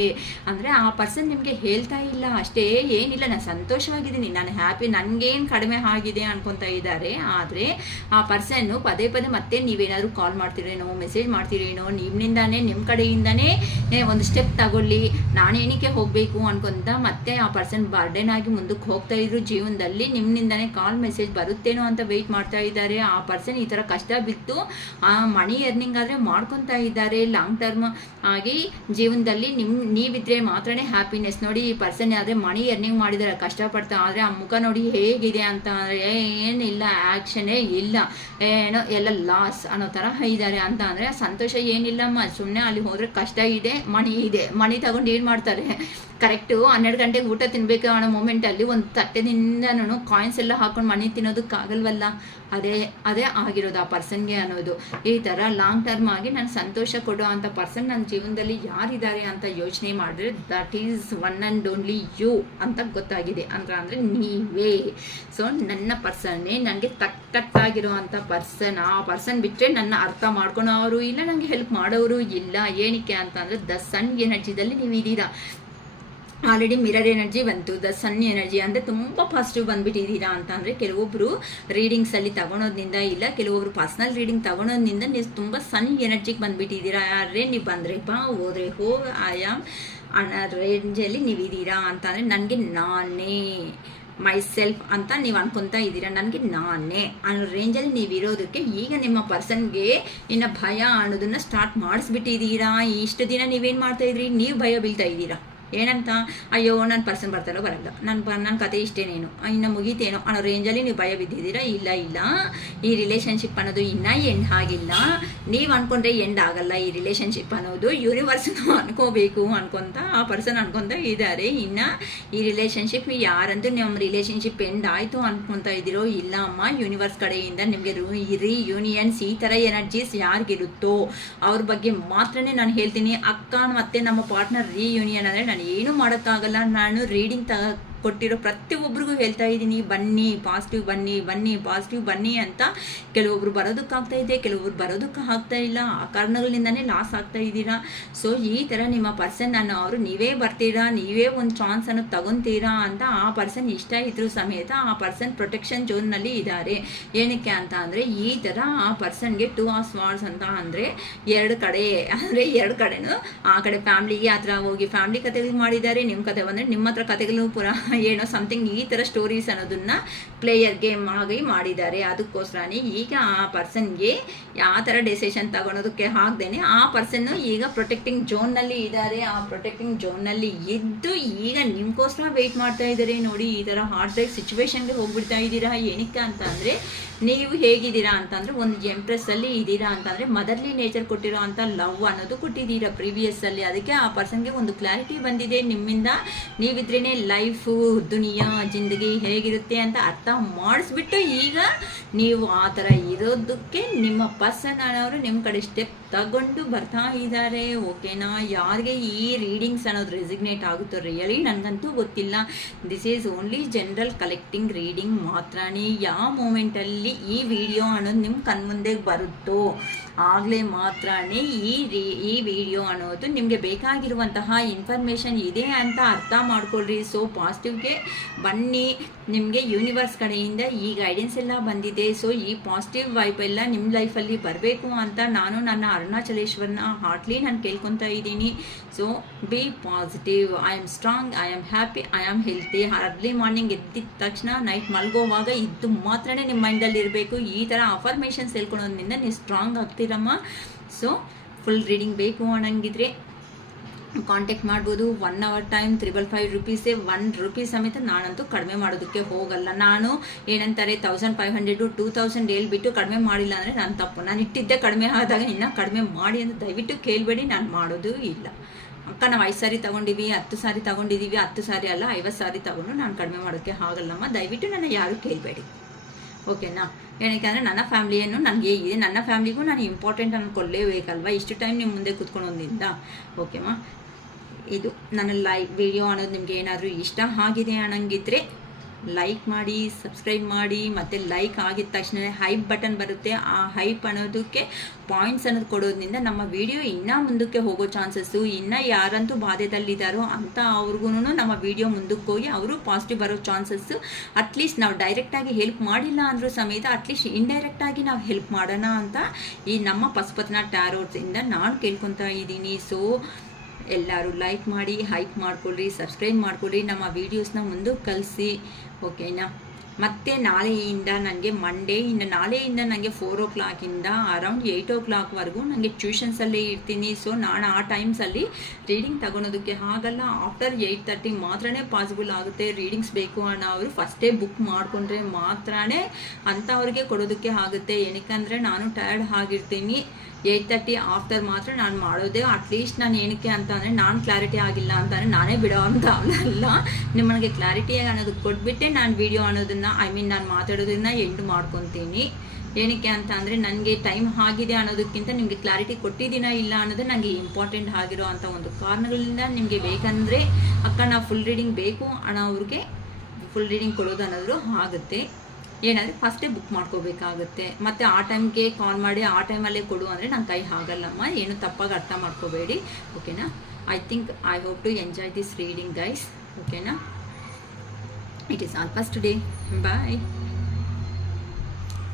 ಅಂದರೆ ಆ ಪರ್ಸನ್ ನಿಮಗೆ ಹೇಳ್ತಾ ಇಲ್ಲ ಅಷ್ಟೇ, ಏನಿಲ್ಲ ನಾನು ಸಂತೋಷವಾಗಿದ್ದೀನಿ, ನಾನು ಹ್ಯಾಪಿ, ನನಗೇನು ಕಡಿಮೆ ಆಗಿದೆ ಅನ್ಕೊತಾ ಇದ್ದಾರೆ. ಆದರೆ ಆ ಪರ್ಸನ್ನು ಪದೇ ಮತ್ತೆ ನೀವೇನಾದರೂ ಕಾಲ್ ಮಾಡ್ತೀರೇನೋ, ಮೆಸೇಜ್ ಮಾಡ್ತೀರೇನೋ, ನಿಮ್ಮಿಂದಾನೇ ನಿಮ್ಮ ಕಡೆಯಿಂದನೇ ಒಂದು ಸ್ಟೆಪ್ ತಗೊಳ್ಳಿ, ನಾನೇನಕ್ಕೆ ಹೋಗಬೇಕು ಅನ್ಕೊಂತ ಮತ್ತೆ ಆ ಪರ್ಸನ್ ಬರ್ಡನ್ ಆಗಿ ಮುಂದಕ್ಕೆ ಹೋಗ್ತಾ ಇದ್ರು ಜೀವನದಲ್ಲಿ. ನಿಮ್ಮಿಂದಾನೇ ಕಾಲ್ ಮೆಸೇಜ್ ಬರುತ್ತೇನೋ ಅಂತ ವೆಯ್ಟ್ ಮಾಡ್ತಾ ಇದ್ದಾರೆ. ಆ ಪರ್ಸನ್ ಈ ಥರ ಕಷ್ಟ ಬಿತ್ತು ಆ ಮನಿ ಎರ್ನಿಂಗ್ ಆದರೆ ಮಾಡ್ಕೊತಾ ಇದ್ದಾರೆ. ಲಾಂಗ್ ಟರ್ಮ್ ಆಗಿ ಜೀವನದಲ್ಲಿ ನೀವಿದ್ರೆ ಮಾತ್ರನೇ ಹ್ಯಾಪಿನೆಸ್. ನೋಡಿ ಈ ಪರ್ಸನ್ ಆದರೆ ಮನಿ ಎರ್ನಿಂಗ್ ಮಾಡಿದ್ದಾರೆ ಕಷ್ಟಪಡ್ತಾ, ಆದರೆ ಆ ಮುಖ ನೋಡಿ ಹೇಗಿದೆ ಅಂತ ಅಂದರೆ ಏನಿಲ್ಲ, ಆ್ಯಕ್ಷನೇ ಇಲ್ಲ, ಏನೋ ಎಲ್ಲ ಲಾಸ್ ಅನ್ನೋ ಥರ ಇದ್ದಾರೆ ಅಂತ. ಅಂದರೆ ಸಂತೋಷ ಏನಿಲ್ಲಮ್ಮ, ಸುಮ್ಮನೆ ಅಲ್ಲಿ ಹೋದರೆ ಕಷ್ಟ ಇದೆ, ಮಣಿ ತಗೊಂಡು ಏನು ಮಾಡ್ತಾರೆ, ಕರೆಕ್ಟು 12 ಗಂಟೆಗೆ ಊಟ ತಿನ್ನಬೇಕು ಅನ್ನೋ ಮೂಮೆಂಟಲ್ಲಿ ಒಂದು ತಟ್ಟೆದಿಂದನೂ ಕಾಯಿನ್ಸ್ ಎಲ್ಲ ಹಾಕೊಂಡು ಮಣಿ ತಿನ್ನೋದಕ್ಕಾಗಲ್ವಲ್ಲ, ಅದೇ ಆಗಿರೋದು ಆ ಪರ್ಸನ್ಗೆ ಅನ್ನೋದು. ಈ ಥರ ಲಾಂಗ್ ಟರ್ಮ್ ಆಗಿ ನಾನು ಸಂತೋಷ ಕೊಡೋ ಅಂಥ ಪರ್ಸನ್ ನನ್ನ ಜೀವನದಲ್ಲಿ ಯಾರಿದ್ದಾರೆ ಅಂತ ಯೋಚನೆ ಮಾಡಿದ್ರೆ that is one and only you ಅಂತ ಗೊತ್ತಾಗಿದೆ. ಅಂದರೆ ನೀವೇ. ಸೊ ನನ್ನ ಪರ್ಸನ್ನೇ ನನಗೆ ತಕ್ಕಟ್ಟಾಗಿರೋ ಅಂಥ ಪರ್ಸನ್. ಆ ಪರ್ಸನ್ ಬಿಟ್ಟರೆ ನನ್ನ ಅರ್ಥ ಮಾಡ್ಕೊಳೋರು ಇಲ್ಲ, ನನಗೆ ಹೆಲ್ಪ್ ಮಾಡೋರು ಇಲ್ಲ. ಏನಕ್ಕೆ ಅಂತ ಅಂದರೆ ದ ಸನ್ ಎನರ್ಜಿದಲ್ಲಿ ನೀವು ಇದ್ದೀರಾ. ಆಲ್ರೆಡಿ ಮಿರರ್ ಎನರ್ಜಿ ಬಂತು, ದ ಸನ್ ಎನರ್ಜಿ ಅಂದರೆ ತುಂಬ ಪಾಸಿಟಿವ್ ಬಂದುಬಿಟ್ಟಿದ್ದೀರಾ ಅಂತ. ಅಂದರೆ ಕೆಲವೊಬ್ಬರು ರೀಡಿಂಗ್ಸಲ್ಲಿ ತಗೊಳೋದ್ರಿಂದ ಇಲ್ಲ, ಕೆಲವೊಬ್ರು ಪರ್ಸ್ನಲ್ ರೀಡಿಂಗ್ ತಗೊಳೋದ್ರಿಂದ ನೀವು ತುಂಬ ಸನ್ ಎನರ್ಜಿಗೆ ಬಂದುಬಿಟ್ಟಿದ್ದೀರಾ. ಯಾರೇ ನೀವು ಬಂದರೆ ಬಾ, ಹೋದರೆ ಹೋಗಿ, ಐ ಆಮ್ ಅನ್ನೋ ರೇಂಜಲ್ಲಿ ನೀವಿದ್ದೀರಾ ಅಂತ. ಅಂದರೆ ನನಗೆ ನಾನೇ ಮೈ ಸೆಲ್ಫ್ ಅಂತ ನೀವು ಅನ್ಕೊತಾ ಇದ್ದೀರಾ, ನನಗೆ ನಾನೇ ಅನ್ನೋ ರೇಂಜಲ್ಲಿ ನೀವಿರೋದಕ್ಕೆ ಈಗ ನಿಮ್ಮ ಪರ್ಸನ್ಗೆ ಇನ್ನು ಭಯ ಅನ್ನೋದನ್ನು ಸ್ಟಾರ್ಟ್ ಮಾಡಿಸ್ಬಿಟ್ಟಿದ್ದೀರಾ. ಇಷ್ಟು ದಿನ ನೀವೇನು ಮಾಡ್ತಾಯಿದ್ರಿ, ನೀವು ಭಯ ಬೀಳ್ತಾ ಇದ್ದೀರಾ. ಏನಂತ, ಅಯ್ಯೋ ನನ್ನ ಪರ್ಸನ್ ಬರ್ತಾರೋ ಬರಲ್ಲ, ನನ್ನ ಕತೆ ಇಷ್ಟೇನೇನು, ಇನ್ನು ಮುಗೀತೇನೋ ಅನ್ನೋ ರೇಂಜಲ್ಲಿ ನೀವು ಭಯ ಬಿದ್ದಿದ್ದೀರಾ. ಇಲ್ಲ ಈ ರಿಲೇಷನ್ಶಿಪ್ ಅನ್ನೋದು ಇನ್ನೂ ಎಂಡ್ ಆಗಿಲ್ಲ. ನೀವು ಅನ್ಕೊಂಡ್ರೆ ಎಂಡ್ ಆಗಲ್ಲ ಈ ರಿಲೇಷನ್ಶಿಪ್ ಅನ್ನೋದು. ಯೂನಿವರ್ಸ್ನು ಅನ್ಕೋಬೇಕು ಅನ್ಕೊಂತ ಆ ಪರ್ಸನ್ ಅನ್ಕೊಂತ ಇದ್ದಾರೆ. ಇನ್ನು ಈ ರಿಲೇಷನ್ಶಿಪ್ ಯಾರಂತೂ ನಮ್ಮ ರಿಲೇಷನ್ಶಿಪ್ ಎಂಡ್ ಆಯಿತು ಅನ್ಕೊತಾ ಇದ್ದೀರೋ, ಇಲ್ಲ ಅಮ್ಮ, ಯೂನಿವರ್ಸ್ ಕಡೆಯಿಂದ ನಿಮಗೆ ರಿಯೂನಿಯನ್ಸ್ ಈ ಥರ ಎನರ್ಜೀಸ್ ಯಾರಿಗಿರುತ್ತೋ ಅವ್ರ ಬಗ್ಗೆ ಮಾತ್ರನೇ ನಾನು ಹೇಳ್ತೀನಿ. ಅಕ್ಕ ಮತ್ತು ನಮ್ಮ ಪಾರ್ಟ್ನರ್ ರಿಯೂನಿಯನ್ ಅಂದರೆ ನಾನು ಏನೂ ಮಾಡೋಕ್ಕಾಗಲ್ಲ. ನಾನು ರೀಡಿಂಗ್ ಕೊಟ್ಟಿರೋ ಪ್ರತಿಯೊಬ್ಬರಿಗೂ ಹೇಳ್ತಾ ಇದ್ದೀನಿ, ಬನ್ನಿ ಪಾಸಿಟಿವ್ ಬನ್ನಿ ಅಂತ. ಕೆಲವೊಬ್ರು ಬರೋದಕ್ಕಾಗ್ತಾ ಇದೆ, ಕೆಲವೊಬ್ರು ಬರೋದಕ್ಕೆ ಆಗ್ತಾ ಇಲ್ಲ. ಆ ಕಾರಣಗಳಿಂದನೇ ಲಾಸ್ ಆಗ್ತಾ ಇದ್ದೀರಾ. ಸೊ ಈ ಥರ ನಿಮ್ಮ ಪರ್ಸನ್ ಅವರು ನೀವೇ ಬರ್ತೀರಾ, ನೀವೇ ಒಂದು ಚಾನ್ಸ್ ಅನ್ನು ತಗೊತೀರಾ ಅಂತ ಆ ಪರ್ಸನ್ ಇಷ್ಟ ಇದ್ರೂ ಸಮೇತ ಆ ಪರ್ಸನ್ ಪ್ರೊಟೆಕ್ಷನ್ ಝೋನ್ನಲ್ಲಿ ಇದ್ದಾರೆ. ಏನಕ್ಕೆ ಅಂತ ಅಂದರೆ ಈ ಥರ ಆ ಪರ್ಸನ್ಗೆ 2 ಆಫ್ ಸ್ವಾರ್ಡ್ಸ್ ಅಂತ ಅಂದರೆ ಎರಡು ಕಡೆನೂ ಆ ಕಡೆ ಫ್ಯಾಮ್ಲಿಗೆ ಆ ಥರ ಹೋಗಿ ಫ್ಯಾಮ್ಲಿ ಕತೆಗಳು ಮಾಡಿದ್ದಾರೆ. ನಿಮ್ಮ ಕತೆ ಬಂದರೆ ನಿಮ್ಮ ಹತ್ರ ಕತೆಗಳು ಪುನಃ ಏನೋ ಸಮಥಿಂಗ್ ಈ ಥರ ಸ್ಟೋರೀಸ್ ಅನ್ನೋದನ್ನ ಪ್ಲೇಯರ್ ಗೇಮ್ ಆಗಿ ಮಾಡಿದ್ದಾರೆ. ಅದಕ್ಕೋಸ್ಕರನೇ ಈಗ ಆ ಪರ್ಸನ್ಗೆ ಯಾವ ಥರ ಡೆಸಿಷನ್ ತಗೊಳೋದಕ್ಕೆ ಆಗದೇನೆ ಆ ಪರ್ಸನ್ನು ಈಗ ಪ್ರೊಟೆಕ್ಟಿಂಗ್ ಝೋನ್ನಲ್ಲಿ ಇದ್ದಾರೆ. ಆ ಪ್ರೊಟೆಕ್ಟಿಂಗ್ ಝೋನ್ನಲ್ಲಿ ಇದ್ದು ಈಗ ನಿಮ್ಗೋಸ್ಕರ ವೆಯ್ಟ್ ಮಾಡ್ತಾ ಇದ್ದಾರೆ. ನೋಡಿ, ಈ ಥರ ಹಾರ್ಟ್ ಬ್ರೇಕ್ ಸಿಚುವೇಶನ್ಗೆ ಹೋಗ್ಬಿಡ್ತಾ ಇದ್ದೀರಾ. ಏನಕ್ಕೆ ಅಂತ ಅಂದರೆ ನೀವು ಹೇಗಿದ್ದೀರಾ ಅಂತಂದರೆ ಒಂದು ಎಂಪ್ರೆಸ್ಸಲ್ಲಿ ಇದ್ದೀರಾ ಅಂತಂದರೆ ಮದರ್ಲಿ ನೇಚರ್ ಕೊಟ್ಟಿರೋ ಅಂಥ ಲವ್ ಅನ್ನೋದು ಕೊಟ್ಟಿದ್ದೀರಾ ಪ್ರೀವಿಯಸ್ಸಲ್ಲಿ. ಅದಕ್ಕೆ ಆ ಪರ್ಸನ್ಗೆ ಒಂದು ಕ್ಲಾರಿಟಿ ಬಂದಿದೆ ನಿಮ್ಮಿಂದ. ನೀವಿದ್ರೇ ಲೈಫು, ದುನಿಯಾ, ಜಿಂದಗಿ ಹೇಗಿರುತ್ತೆ ಅಂತ ಅರ್ಥ ಮಾಡಿಸ್ಬಿಟ್ಟು ಈಗ ನೀವು ಆ ಥರ ಇರೋದಕ್ಕೆ ನಿಮ್ಮ ಪರ್ಸನ್ ಅನ್ನೋರು ನಿಮ್ಮ ಕಡೆ ಸ್ಟೆಪ್ ತಗೊಂಡು ಬರ್ತಾ ಇದ್ದಾರೆ. ಓಕೆನಾ? ಯಾರಿಗೆ ಈ ರೀಡಿಂಗ್ಸ್ ಅನ್ನೋದು ರೆಸಿಗ್ನೇಟ್ ಆಗುತ್ತೋ ರಿಯಲಿ ನನಗಂತೂ ಗೊತ್ತಿಲ್ಲ. This is only general collecting reading ಮಾತ್ರನೇ. ಯಾವ ಮೂಮೆಂಟಲ್ಲಿ ಈ ವಿಡಿಯೋ ಅನ್ನೋದು ನಿಮ್ಮ ಕಣ್ಮುಂದೆ ಬರುತ್ತೋ ಆಗಲೇ ಮಾತ್ರನೇ ಈ ವಿಡಿಯೋ ಅನ್ನೋದು ನಿಮಗೆ ಬೇಕಾಗಿರುವಂತಹ ಇನ್ಫಾರ್ಮೇಷನ್ ಇದೆ ಅಂತ ಅರ್ಥ ಮಾಡ್ಕೊಳ್ರಿ. ಸೊ ಪಾಸಿಟಿವ್ಗೆ ಬನ್ನಿ. ನಿಮಗೆ ಯೂನಿವರ್ಸ್ ಕಡೆಯಿಂದ ಈ ಗೈಡೆನ್ಸ್ ಎಲ್ಲ ಬಂದಿದೆ. ಸೊ ಈ ಪಾಸಿಟಿವ್ ವೈಬ್ ಎಲ್ಲ ನಿಮ್ಮ ಲೈಫಲ್ಲಿ ಬರಬೇಕು ಅಂತ ನಾನು ನನ್ನ ಅರುಣಾಚಲೇಶ್ವರನ ಹಾರ್ಟ್ಲಿ ನಾನು ಕೇಳ್ಕೊತಾ ಇದ್ದೀನಿ. So be positive. I am strong, I am happy, I am healthy. Early morning ಎದ್ದಿದ ತಕ್ಷಣ ನೈಟ್ ಮಲ್ಗೋವಾಗ ಇದು ಮಾತ್ರನೇ ನಿಮ್ಮ ಮೈಂಡಲ್ಲಿ ಇರಬೇಕು. ಈ ಥರ ಅಫರ್ಮೇಷನ್ಸ್ ಹೇಳ್ಕೊಳೋದ್ರಿಂದ ನೀವು ಸ್ಟ್ರಾಂಗ್ ಆಗ್ತೀರಮ್ಮ. ಸೊ ಫುಲ್ ರೀಡಿಂಗ್ ಬೇಕು ಅನ್ನಂಗಿದ್ರೆ ಕಾಂಟ್ಯಾಕ್ಟ್ ಮಾಡ್ಬೋದು. 1 hour ಟೈಮ್ 555 ರೂಪೀಸೇ. 1 ರೂಪೀಸ್ ಸಮೇತ ನಾನಂತೂ ಕಡಿಮೆ ಮಾಡೋದಕ್ಕೆ ಹೋಗಲ್ಲ. ನಾನು ಏನಂತಾರೆ 1500 2000 ಹೇಳ್ಬಿಟ್ಟು ಕಡಿಮೆ ಮಾಡಿಲ್ಲ ಅಂದರೆ ನಾನು ತಪ್ಪು. ನಾನು ಇಟ್ಟಿದ್ದೆ ಕಡಿಮೆ ಆದಾಗ ಇನ್ನೂ ಕಡಿಮೆ ಮಾಡಿ ಅಂತ ದಯವಿಟ್ಟು ಕೇಳಬೇಡಿ. ನಾನು ಮಾಡೋದು ಇಲ್ಲ. ಅಕ್ಕ ನಾವು 5 ಸಾರಿ ತೊಗೊಂಡಿವಿ, 10 ಸಾರಿ ತೊಗೊಂಡಿದ್ದೀವಿ, 10 ಸಾರಿ ಅಲ್ಲ 50 ಸಾರಿ ತೊಗೊಂಡು ನಾನು ಕಡಿಮೆ ಮಾಡೋಕ್ಕೆ ಆಗಲ್ಲಮ್ಮ. ದಯವಿಟ್ಟು ನನ್ನ ಯಾರೂ ಕೇಳಬೇಡಿ. ಓಕೆನಾ? ಏನಕ್ಕೆ ಅಂದರೆ ನನ್ನ ಫ್ಯಾಮ್ಲಿಯನ್ನು ನನಗೆ ಇದೆ, ನನ್ನ ಫ್ಯಾಮ್ಲಿಗೂ ನಾನು ಇಂಪಾರ್ಟೆಂಟ್ ಅನ್ಕೊಳ್ಳೇಬೇಕಲ್ವ ಇಷ್ಟು ಟೈಮ್ ನಿಮ್ಮ ಮುಂದೆ ಕೂತ್ಕೊಳ್ಳೋದ್ರಿಂದ. ಓಕೆಮಾ? ಇದು ನನ್ನ ವಿಡಿಯೋ ಅನ್ನೋದು ನಿಮಗೆ ಏನಾದರೂ ಇಷ್ಟ ಆಗಿದೆ ಅನ್ನಂಗಿದ್ರೆ ಲೈಕ್ ಮಾಡಿ, ಸಬ್ಸ್ಕ್ರೈಬ್ ಮಾಡಿ. ಮತ್ತು ಲೈಕ್ ಆಗಿದ ತಕ್ಷಣ ಹೈಪ್ ಬಟನ್ ಬರುತ್ತೆ. ಆ ಹೈಪ್ ಅನ್ನೋದಕ್ಕೆ ಪಾಯಿಂಟ್ಸ್ ಅನ್ನೋದು ಕೊಡೋದ್ರಿಂದ ನಮ್ಮ ವಿಡಿಯೋ ಇನ್ನೂ ಮುಂದಕ್ಕೆ ಹೋಗೋ ಚಾನ್ಸಸ್ಸು, ಇನ್ನೂ ಯಾರಂತೂ ಬಾಧೆದಲ್ಲಿದ್ದಾರೋ ಅಂಥ ಅವ್ರಿಗೂ ನಮ್ಮ ವಿಡಿಯೋ ಮುಂದಕ್ಕೆ ಹೋಗಿ ಅವರು ಪಾಸಿಟಿವ್ ಬರೋ ಚಾನ್ಸಸ್ಸು. ಅಟ್ಲೀಸ್ಟ್ ನಾವು ಡೈರೆಕ್ಟಾಗಿ ಹೆಲ್ಪ್ ಮಾಡಿಲ್ಲ ಅಂದರೂ ಸಮೇತ ಅಟ್ಲೀಸ್ಟ್ ಇಂಡೈರೆಕ್ಟಾಗಿ ನಾವು ಹೆಲ್ಪ್ ಮಾಡೋಣ ಅಂತ ಈ ನಮ್ಮ ಪಶುಪತಿನಾಥ ಟ್ಯಾರೋಟ್ಸಿಂದ ನಾನು ಕೇಳ್ಕೊತಾ ಇದ್ದೀನಿ. ಸೊ ಎಲ್ಲರೂ ಲೈಕ್ ಮಾಡಿ, ಹೈಪ್ ಮಾಡ್ಕೊಳ್ಳಿ, ಸಬ್ಸ್ಕ್ರೈಬ್ ಮಾಡ್ಕೊಳ್ಳಿ, ನಮ್ಮ ವೀಡಿಯೋಸ್ನ ಮುಂದಕ್ಕೆ ಕಳಿಸಿ. ಓಕೆನಾ? ಮತ್ತು ನಾಳೆಯಿಂದ ನನಗೆ ನಾಳೆಯಿಂದ ನನಗೆ 4 o'clock ಅರೌಂಡ್ 8 o'clock ನನಗೆ ಟ್ಯೂಷನ್ಸಲ್ಲೇ ಇರ್ತೀನಿ. ಸೊ ನಾನು ಆ ಟೈಮ್ಸಲ್ಲಿ ರೀಡಿಂಗ್ ತಗೊಳೋದಕ್ಕೆ ಆಗಲ್ಲ. ಆಫ್ಟರ್ 8:30 ಮಾತ್ರನೇ ಪಾಸಿಬಲ್ ಆಗುತ್ತೆ. ರೀಡಿಂಗ್ಸ್ ಬೇಕು ಅನ್ನೋರು ಫಸ್ಟೇ ಬುಕ್ ಮಾಡಿಕೊಂಡ್ರೆ ಮಾತ್ರನೇ ಅಂಥವ್ರಿಗೆ ಕೊಡೋದಕ್ಕೆ ಆಗುತ್ತೆ. ಏನಕ್ಕೆ ನಾನು ಟಯರ್ಡ್ ಆಗಿರ್ತೀನಿ. 8:30 ಆಫ್ಟರ್ ಮಾತ್ರ ನಾನು ಮಾಡೋದೇ. ಅಟ್ಲೀಸ್ಟ್ ನಾನು ಏನಕ್ಕೆ ಅಂತ ಅಂದರೆ ನಾನು ಕ್ಲಾರಿಟಿ ಆಗಿಲ್ಲ ಅಂತಂದರೆ ನಾನೇ ಬಿಡೋ ಅಂತ ಅಲ್ಲ, ನಿಮಗೆ ಕ್ಲಾರಿಟಿ ಅನ್ನೋದು ಕೊಟ್ಬಿಟ್ಟೆ ನಾನು ವಿಡಿಯೋ ಅನ್ನೋದನ್ನು ನಾನು ಮಾತಾಡೋದನ್ನ ಎಂಡ್ ಮಾಡ್ಕೊತೀನಿ. ಏನಕ್ಕೆ ಅಂತ ಅಂದರೆ ನನಗೆ ಟೈಮ್ ಆಗಿದೆ ಅನ್ನೋದಕ್ಕಿಂತ ನಿಮಗೆ ಕ್ಲಾರಿಟಿ ಕೊಟ್ಟಿದ್ದೀನಾ ಇಲ್ಲ ಅನ್ನೋದು ನನಗೆ ಇಂಪಾರ್ಟೆಂಟ್ ಆಗಿರೋ ಅಂಥ ಒಂದು ಕಾರಣಗಳಿಂದ ನಿಮಗೆ ಬೇಕಂದರೆ ಅಕ್ಕ ನಾವು ಫುಲ್ ರೀಡಿಂಗ್ ಬೇಕು ಅನ್ನೋವ್ರಿಗೆ ಫುಲ್ ರೀಡಿಂಗ್ ಕೊಡೋದು ಅನ್ನೋದು ಆಗುತ್ತೆ. ಏನಾದರೆ ಫಸ್ಟೇ ಬುಕ್ ಮಾಡ್ಕೋಬೇಕಾಗುತ್ತೆ. ಮತ್ತು ಆ ಟೈಮ್ಗೆ ಕಾಲ್ ಮಾಡಿ ಆ ಟೈಮಲ್ಲೇ ಕೊಡು ಅಂದರೆ ನನ್ನ ಕೈ ಆಗಲ್ಲಮ್ಮ. ಏನು ತಪ್ಪಾಗಿ ಅರ್ಥ ಮಾಡ್ಕೋಬೇಡಿ. ಓಕೆನಾ? I hope to enjoy this reading guys. ಓಕೆನಾ? It is all for today. Bye.